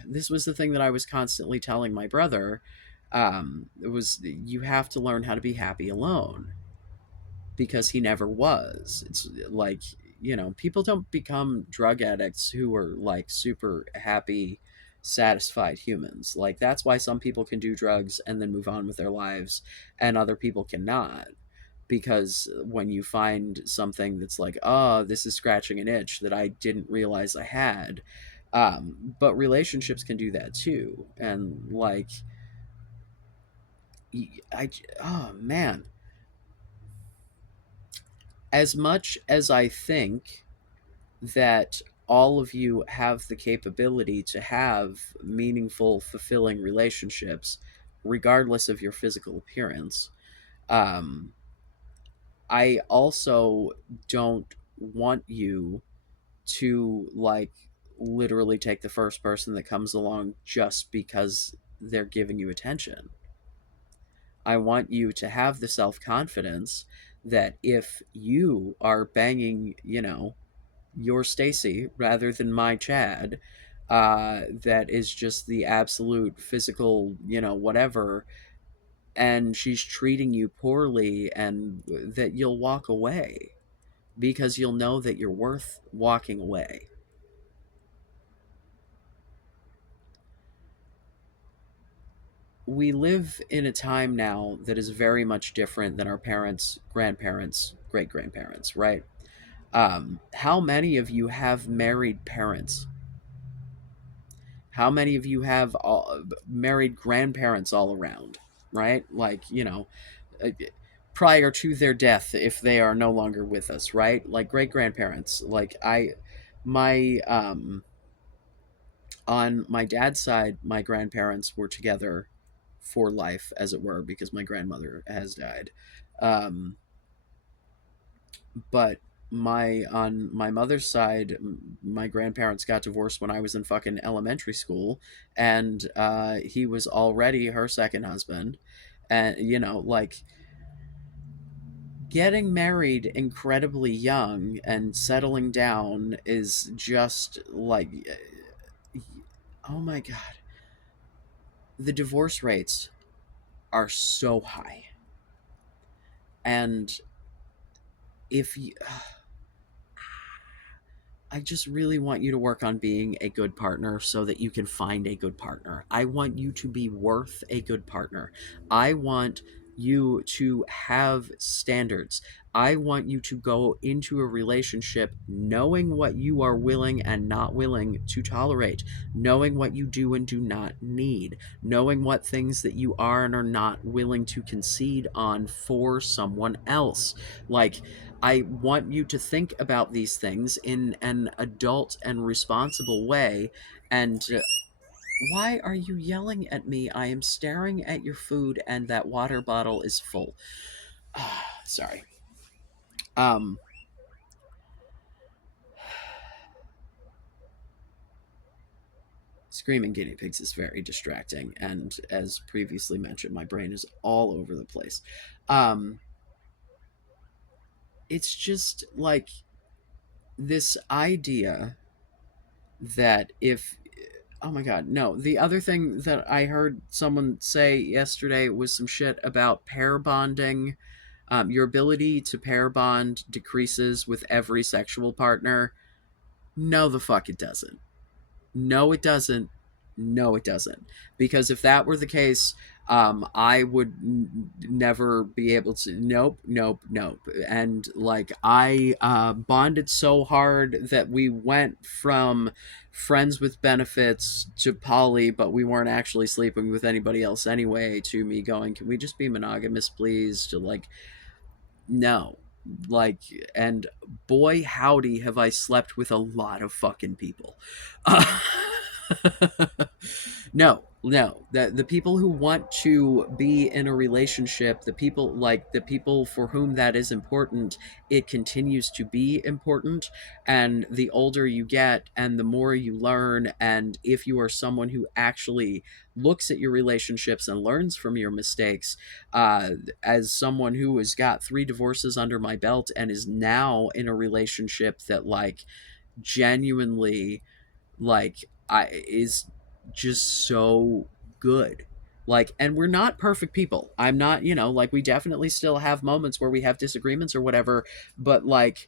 this was the thing that I was constantly telling my brother. It was, you have to learn how to be happy alone, because he never was. It's like, people don't become drug addicts who are like super happy, satisfied humans. Like, that's why some people can do drugs and then move on with their lives, and other people cannot. Because when you find something that's like, oh, this is scratching an itch that I didn't realize I had. But relationships can do that too. And like, I, oh man, as much as I think that all of you have the capability to have meaningful, fulfilling relationships, regardless of your physical appearance, um, I also don't want you to like literally take the first person that comes along just because they're giving you attention. I want you to have the self confidence that if you are banging, your Stacy rather than my Chad, that is just the absolute physical, whatever, and she's treating you poorly, and that you'll walk away because you'll know that you're worth walking away. We live in a time now that is very much different than our parents, grandparents, great grandparents, right? How many of you have married parents? How many of you have married grandparents all around, right? Like, uh, prior to their death, if they are no longer with us, right? Like great grandparents. Like, my, on my dad's side, my grandparents were together for life, as it were, because my grandmother has died. Um, but on my mother's side, my grandparents got divorced when I was in fucking elementary school, and he was already her second husband, and like getting married incredibly young and settling down is just like, oh my god, the divorce rates are so high. And if you I just really want you to work on being a good partner so that you can find a good partner. I want you to be worth a good partner. I want you to have standards. I want you to go into a relationship knowing what you are willing and not willing to tolerate, knowing what you do and do not need, knowing what things that you are and are not willing to concede on for someone else. Like, I want you to think about these things in an adult and responsible way. And why are you yelling at me? I am staring at your food and that water bottle is full. Sorry. Um, Screaming guinea pigs is very distracting. And as previously mentioned, my brain is all over the place. Um, it's just like this idea that if oh my god, no. The other thing that I heard someone say yesterday was some shit about pair bonding. Your ability to pair bond decreases with every sexual partner. No, the fuck it doesn't. No, it doesn't. No, it doesn't. Because if that were the case, I would never be able to. Nope, nope, nope. And like, I bonded so hard that we went from friends with benefits to poly, but we weren't actually sleeping with anybody else anyway, to me going, can we just be monogamous, please? To like, no. Like, and boy, howdy, have I slept with a lot of fucking people. Uh, no, no. The people who want to be in a relationship, the people for whom that is important, it continues to be important. And the older you get and the more you learn, and if you are someone who actually looks at your relationships and learns from your mistakes, uh, as someone who has got 3 divorces under my belt and is now in a relationship that like genuinely like I is just so good. Like, and we're not perfect people. I'm not, like, we definitely still have moments where we have disagreements or whatever, but like,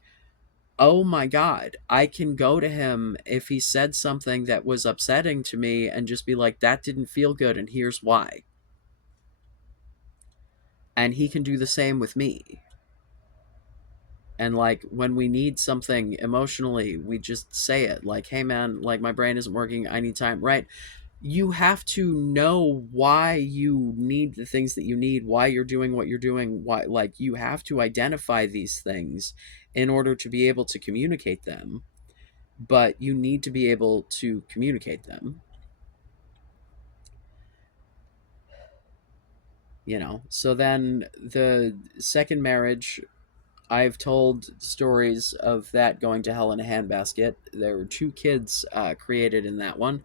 oh my god, I can go to him if he said something that was upsetting to me and just be like, that didn't feel good and here's why. And he can do the same with me. And like, when we need something emotionally, we just say it, like, hey man, like, my brain isn't working, I need time, right? You have to know why you need the things that you need, why you're doing what you're doing, why, like, you have to identify these things in order to be able to communicate them. But you need to be able to communicate them, so then the second marriage, I've told stories of that going to hell in a handbasket. There were 2 kids created in that one.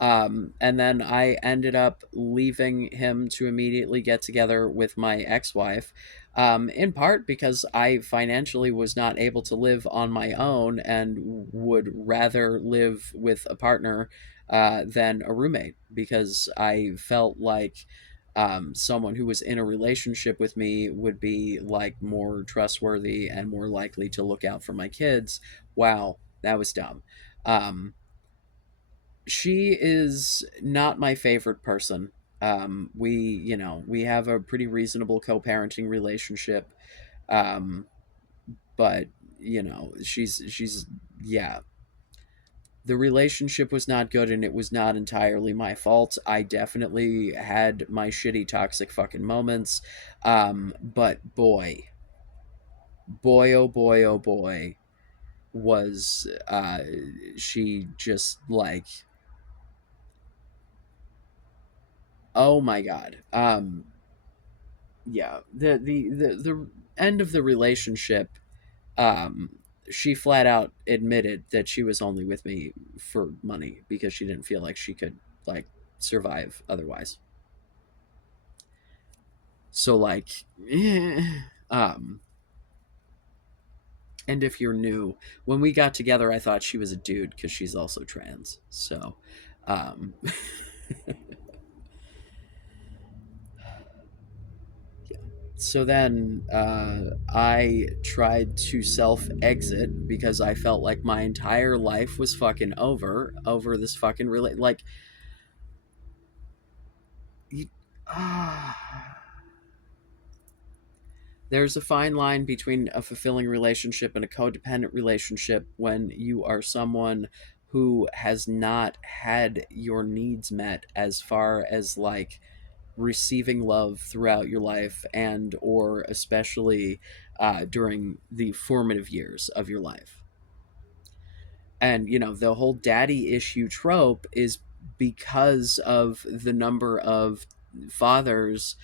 And then I ended up leaving him to immediately get together with my ex wife, in part because I financially was not able to live on my own and would rather live with a partner than a roommate, because I felt like someone who was in a relationship with me would be like more trustworthy and more likely to look out for my kids. Wow, that was dumb. Um, she is not my favorite person. We have a pretty reasonable co-parenting relationship, um, but she's yeah, the relationship was not good and it was not entirely my fault. I definitely had my shitty toxic fucking moments. But boy, oh boy, oh boy, was she just like, oh my god. Yeah, the end of the relationship, um she flat out admitted that she was only with me for money because she didn't feel like she could like survive otherwise. So like, um and if you're new, when we got together I thought she was a dude because she's also trans. So um yeah. So then I tried to self exit because I felt like my entire life was fucking over this fucking like you, ah, there's a fine line between a fulfilling relationship and a codependent relationship when you are someone who has not had your needs met as far as like receiving love throughout your life and or especially during the formative years of your life. And the whole daddy issue trope is because of the number of fathers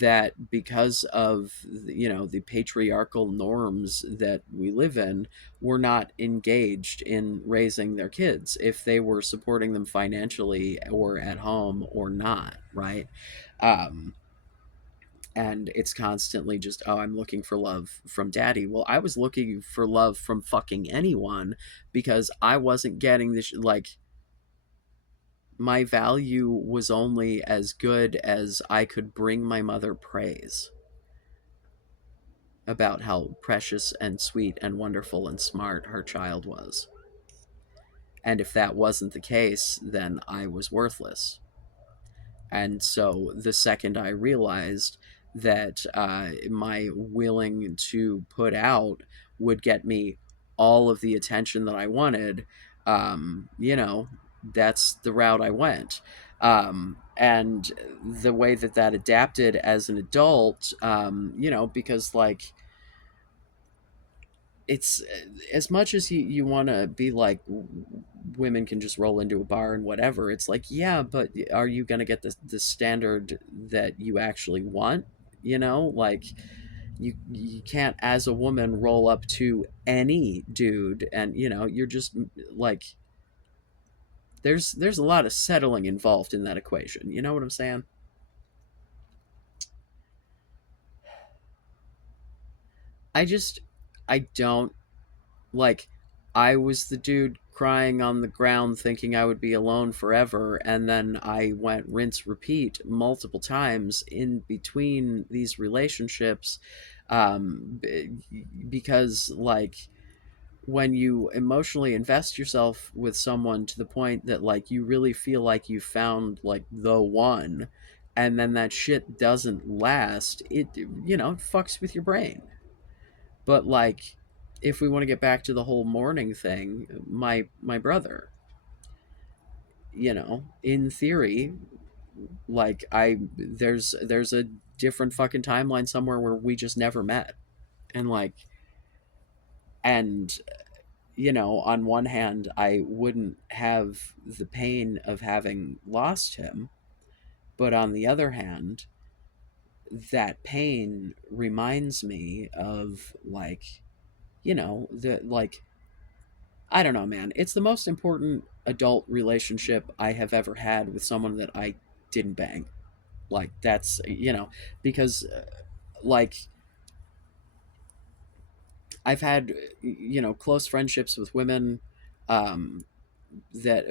that, because of the patriarchal norms that we live in, were not engaged in raising their kids, if they were supporting them financially or at home or not, right? um and it's constantly just, oh, I'm looking for love from daddy. Well, I was looking for love from fucking anyone because I wasn't getting this. Like, my value was only as good as I could bring my mother praise about how precious and sweet and wonderful and smart her child was. And if that wasn't the case, then I was worthless. And so the second I realized that my willing to put out would get me all of the attention that I wanted, that's the route I went. And the way that that adapted as an adult, because like it's as much as you want to be like women can just roll into a bar and whatever, it's like, yeah, but are you going to get the standard that you actually want? Like, you can't as a woman roll up to any dude and you're just like, there's a lot of settling involved in that equation, you know what I'm saying? I just i don't like, I was the dude crying on the ground thinking I would be alone forever, and then I went rinse repeat multiple times in between these relationships. Because like, when you emotionally invest yourself with someone to the point that like you really feel like you found like the one, and then that shit doesn't last, it fucks with your brain. But like, if we want to get back to the whole mourning thing, my brother, in theory, like, I there's a different fucking timeline somewhere where we just never met. And like, and on one hand, I wouldn't have the pain of having lost him, but on the other hand, that pain reminds me of like, the like, I don't know, man. It's the most important adult relationship I have ever had with someone that I didn't bang. Like, that's, because like, I've had, close friendships with women, um,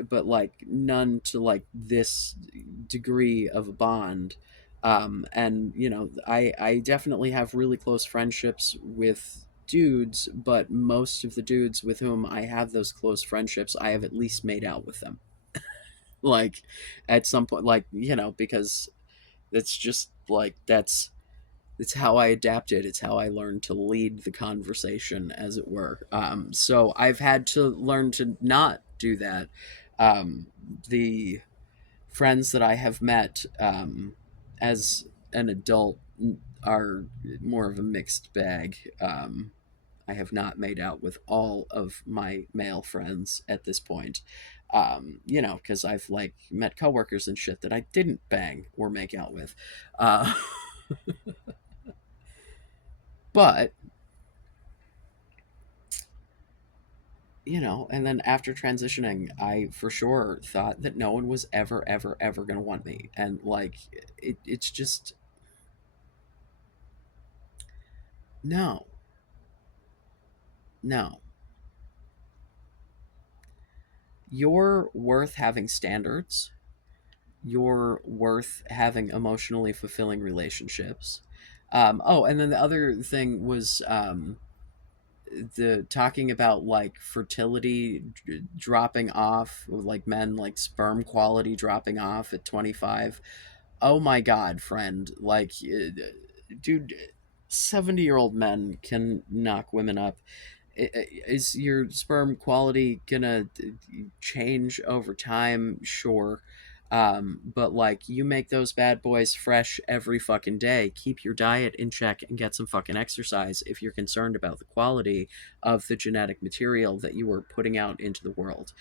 but like none to like this degree of a bond. And I definitely have really close friendships with dudes, but most of the dudes with whom I have those close friendships, I have at least made out with them. Like, at some point, like, because it's just like, it's how I adapted. It's how I learned to lead the conversation, as it were. So I've had to learn to not do that. The friends that I have met, as an adult, are more of a mixed bag. I have not made out with all of my male friends at this point. Because I've like met coworkers and shit that I didn't bang or make out with. Uh, but and then after transitioning, I for sure thought that no one was ever, ever, ever going to want me. And like, it's just, no, no. You're worth having standards. You're worth having emotionally fulfilling relationships. Oh, and then the other thing was the talking about like fertility dropping off, like men, like sperm quality dropping off at 25. Oh my god, friend. Like, dude, 70-year-old men can knock women up. Is your sperm quality gonna change over time? Sure. But like, you make those bad boys fresh every fucking day. Keep your diet in check and get some fucking exercise if you're concerned about the quality of the genetic material that you are putting out into the world.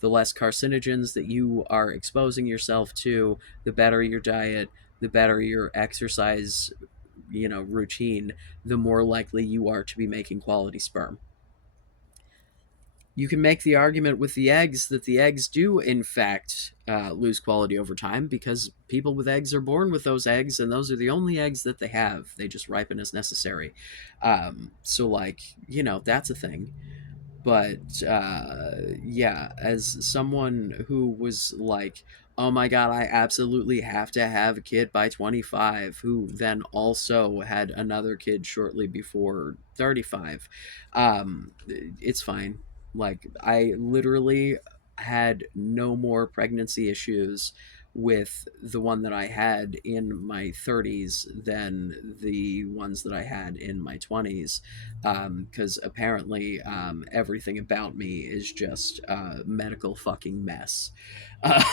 The less carcinogens that you are exposing yourself to, the better your diet, the better your exercise, routine, the more likely you are to be making quality sperm. You can make the argument with the eggs that the eggs do, in fact, lose quality over time because people with eggs are born with those eggs, and those are the only eggs that they have. They just ripen as necessary. So, like, that's a thing. But yeah, as someone who was like, oh my god, I absolutely have to have a kid by 25, who then also had another kid shortly before 35, it's fine. Like, I literally had no more pregnancy issues with the one that I had in my 30s than the ones that I had in my 20s, because apparently everything about me is just a medical fucking mess. Uh,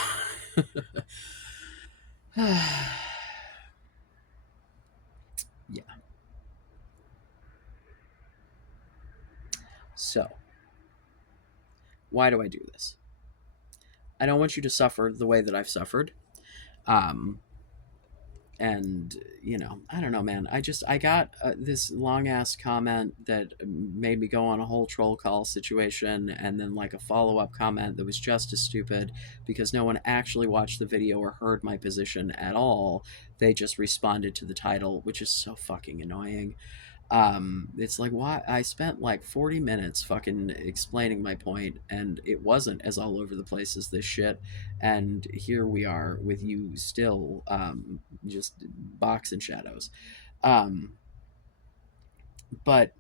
yeah. So, why do I do this? I don't want you to suffer the way that I've suffered. Um, and I don't know, man. I got this long ass comment that made me go on a whole troll call situation, and then like a follow-up comment that was just as stupid because no one actually watched the video or heard my position at all. They just responded to the title, which is so fucking annoying. It's like, why I spent like 40 minutes fucking explaining my point, and it wasn't as all over the place as this shit, and here we are with you still just box and shadows. um but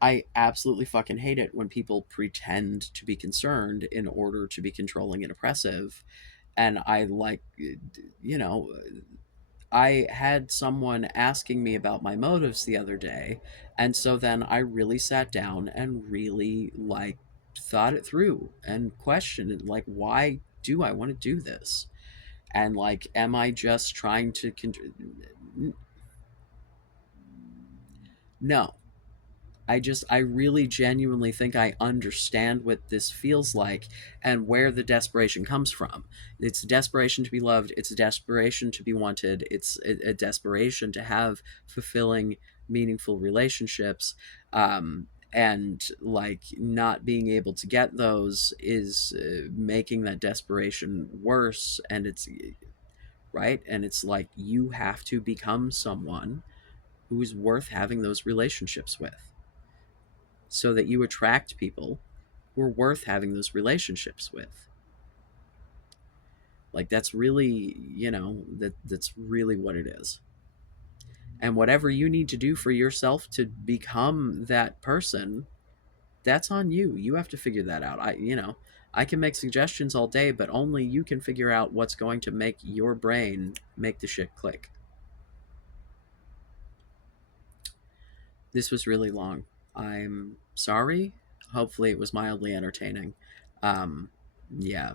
I absolutely fucking hate it when people pretend to be concerned in order to be controlling and oppressive. And I like, you know I had someone asking me about my motives the other day, and so then I really sat down and really like thought it through and questioned it, like, why do I want to do this? And like, am I just trying to no, I really genuinely think I understand what this feels like and where the desperation comes from. It's a desperation to be loved, it's a desperation to be wanted, it's a desperation to have fulfilling, meaningful relationships. And like, not being able to get those is making that desperation worse. And it's right. And it's like, you have to become someone who's worth having those relationships with so that you attract people who are worth having those relationships with. Like, that's really, that's really what it is. And whatever you need to do for yourself to become that person, that's on you. You have to figure that out. I can make suggestions all day, but only you can figure out what's going to make your brain make the shit click. This was really long. I'm sorry. Hopefully it was mildly entertaining. Yeah.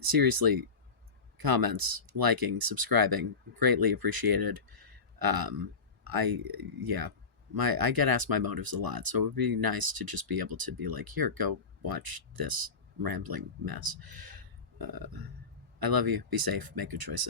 Seriously, comments, liking, subscribing, greatly appreciated. Um, I yeah, I get asked my motives a lot, so it would be nice to just be able to be like, here, go watch this rambling mess. I love you. Be safe. Make good choices.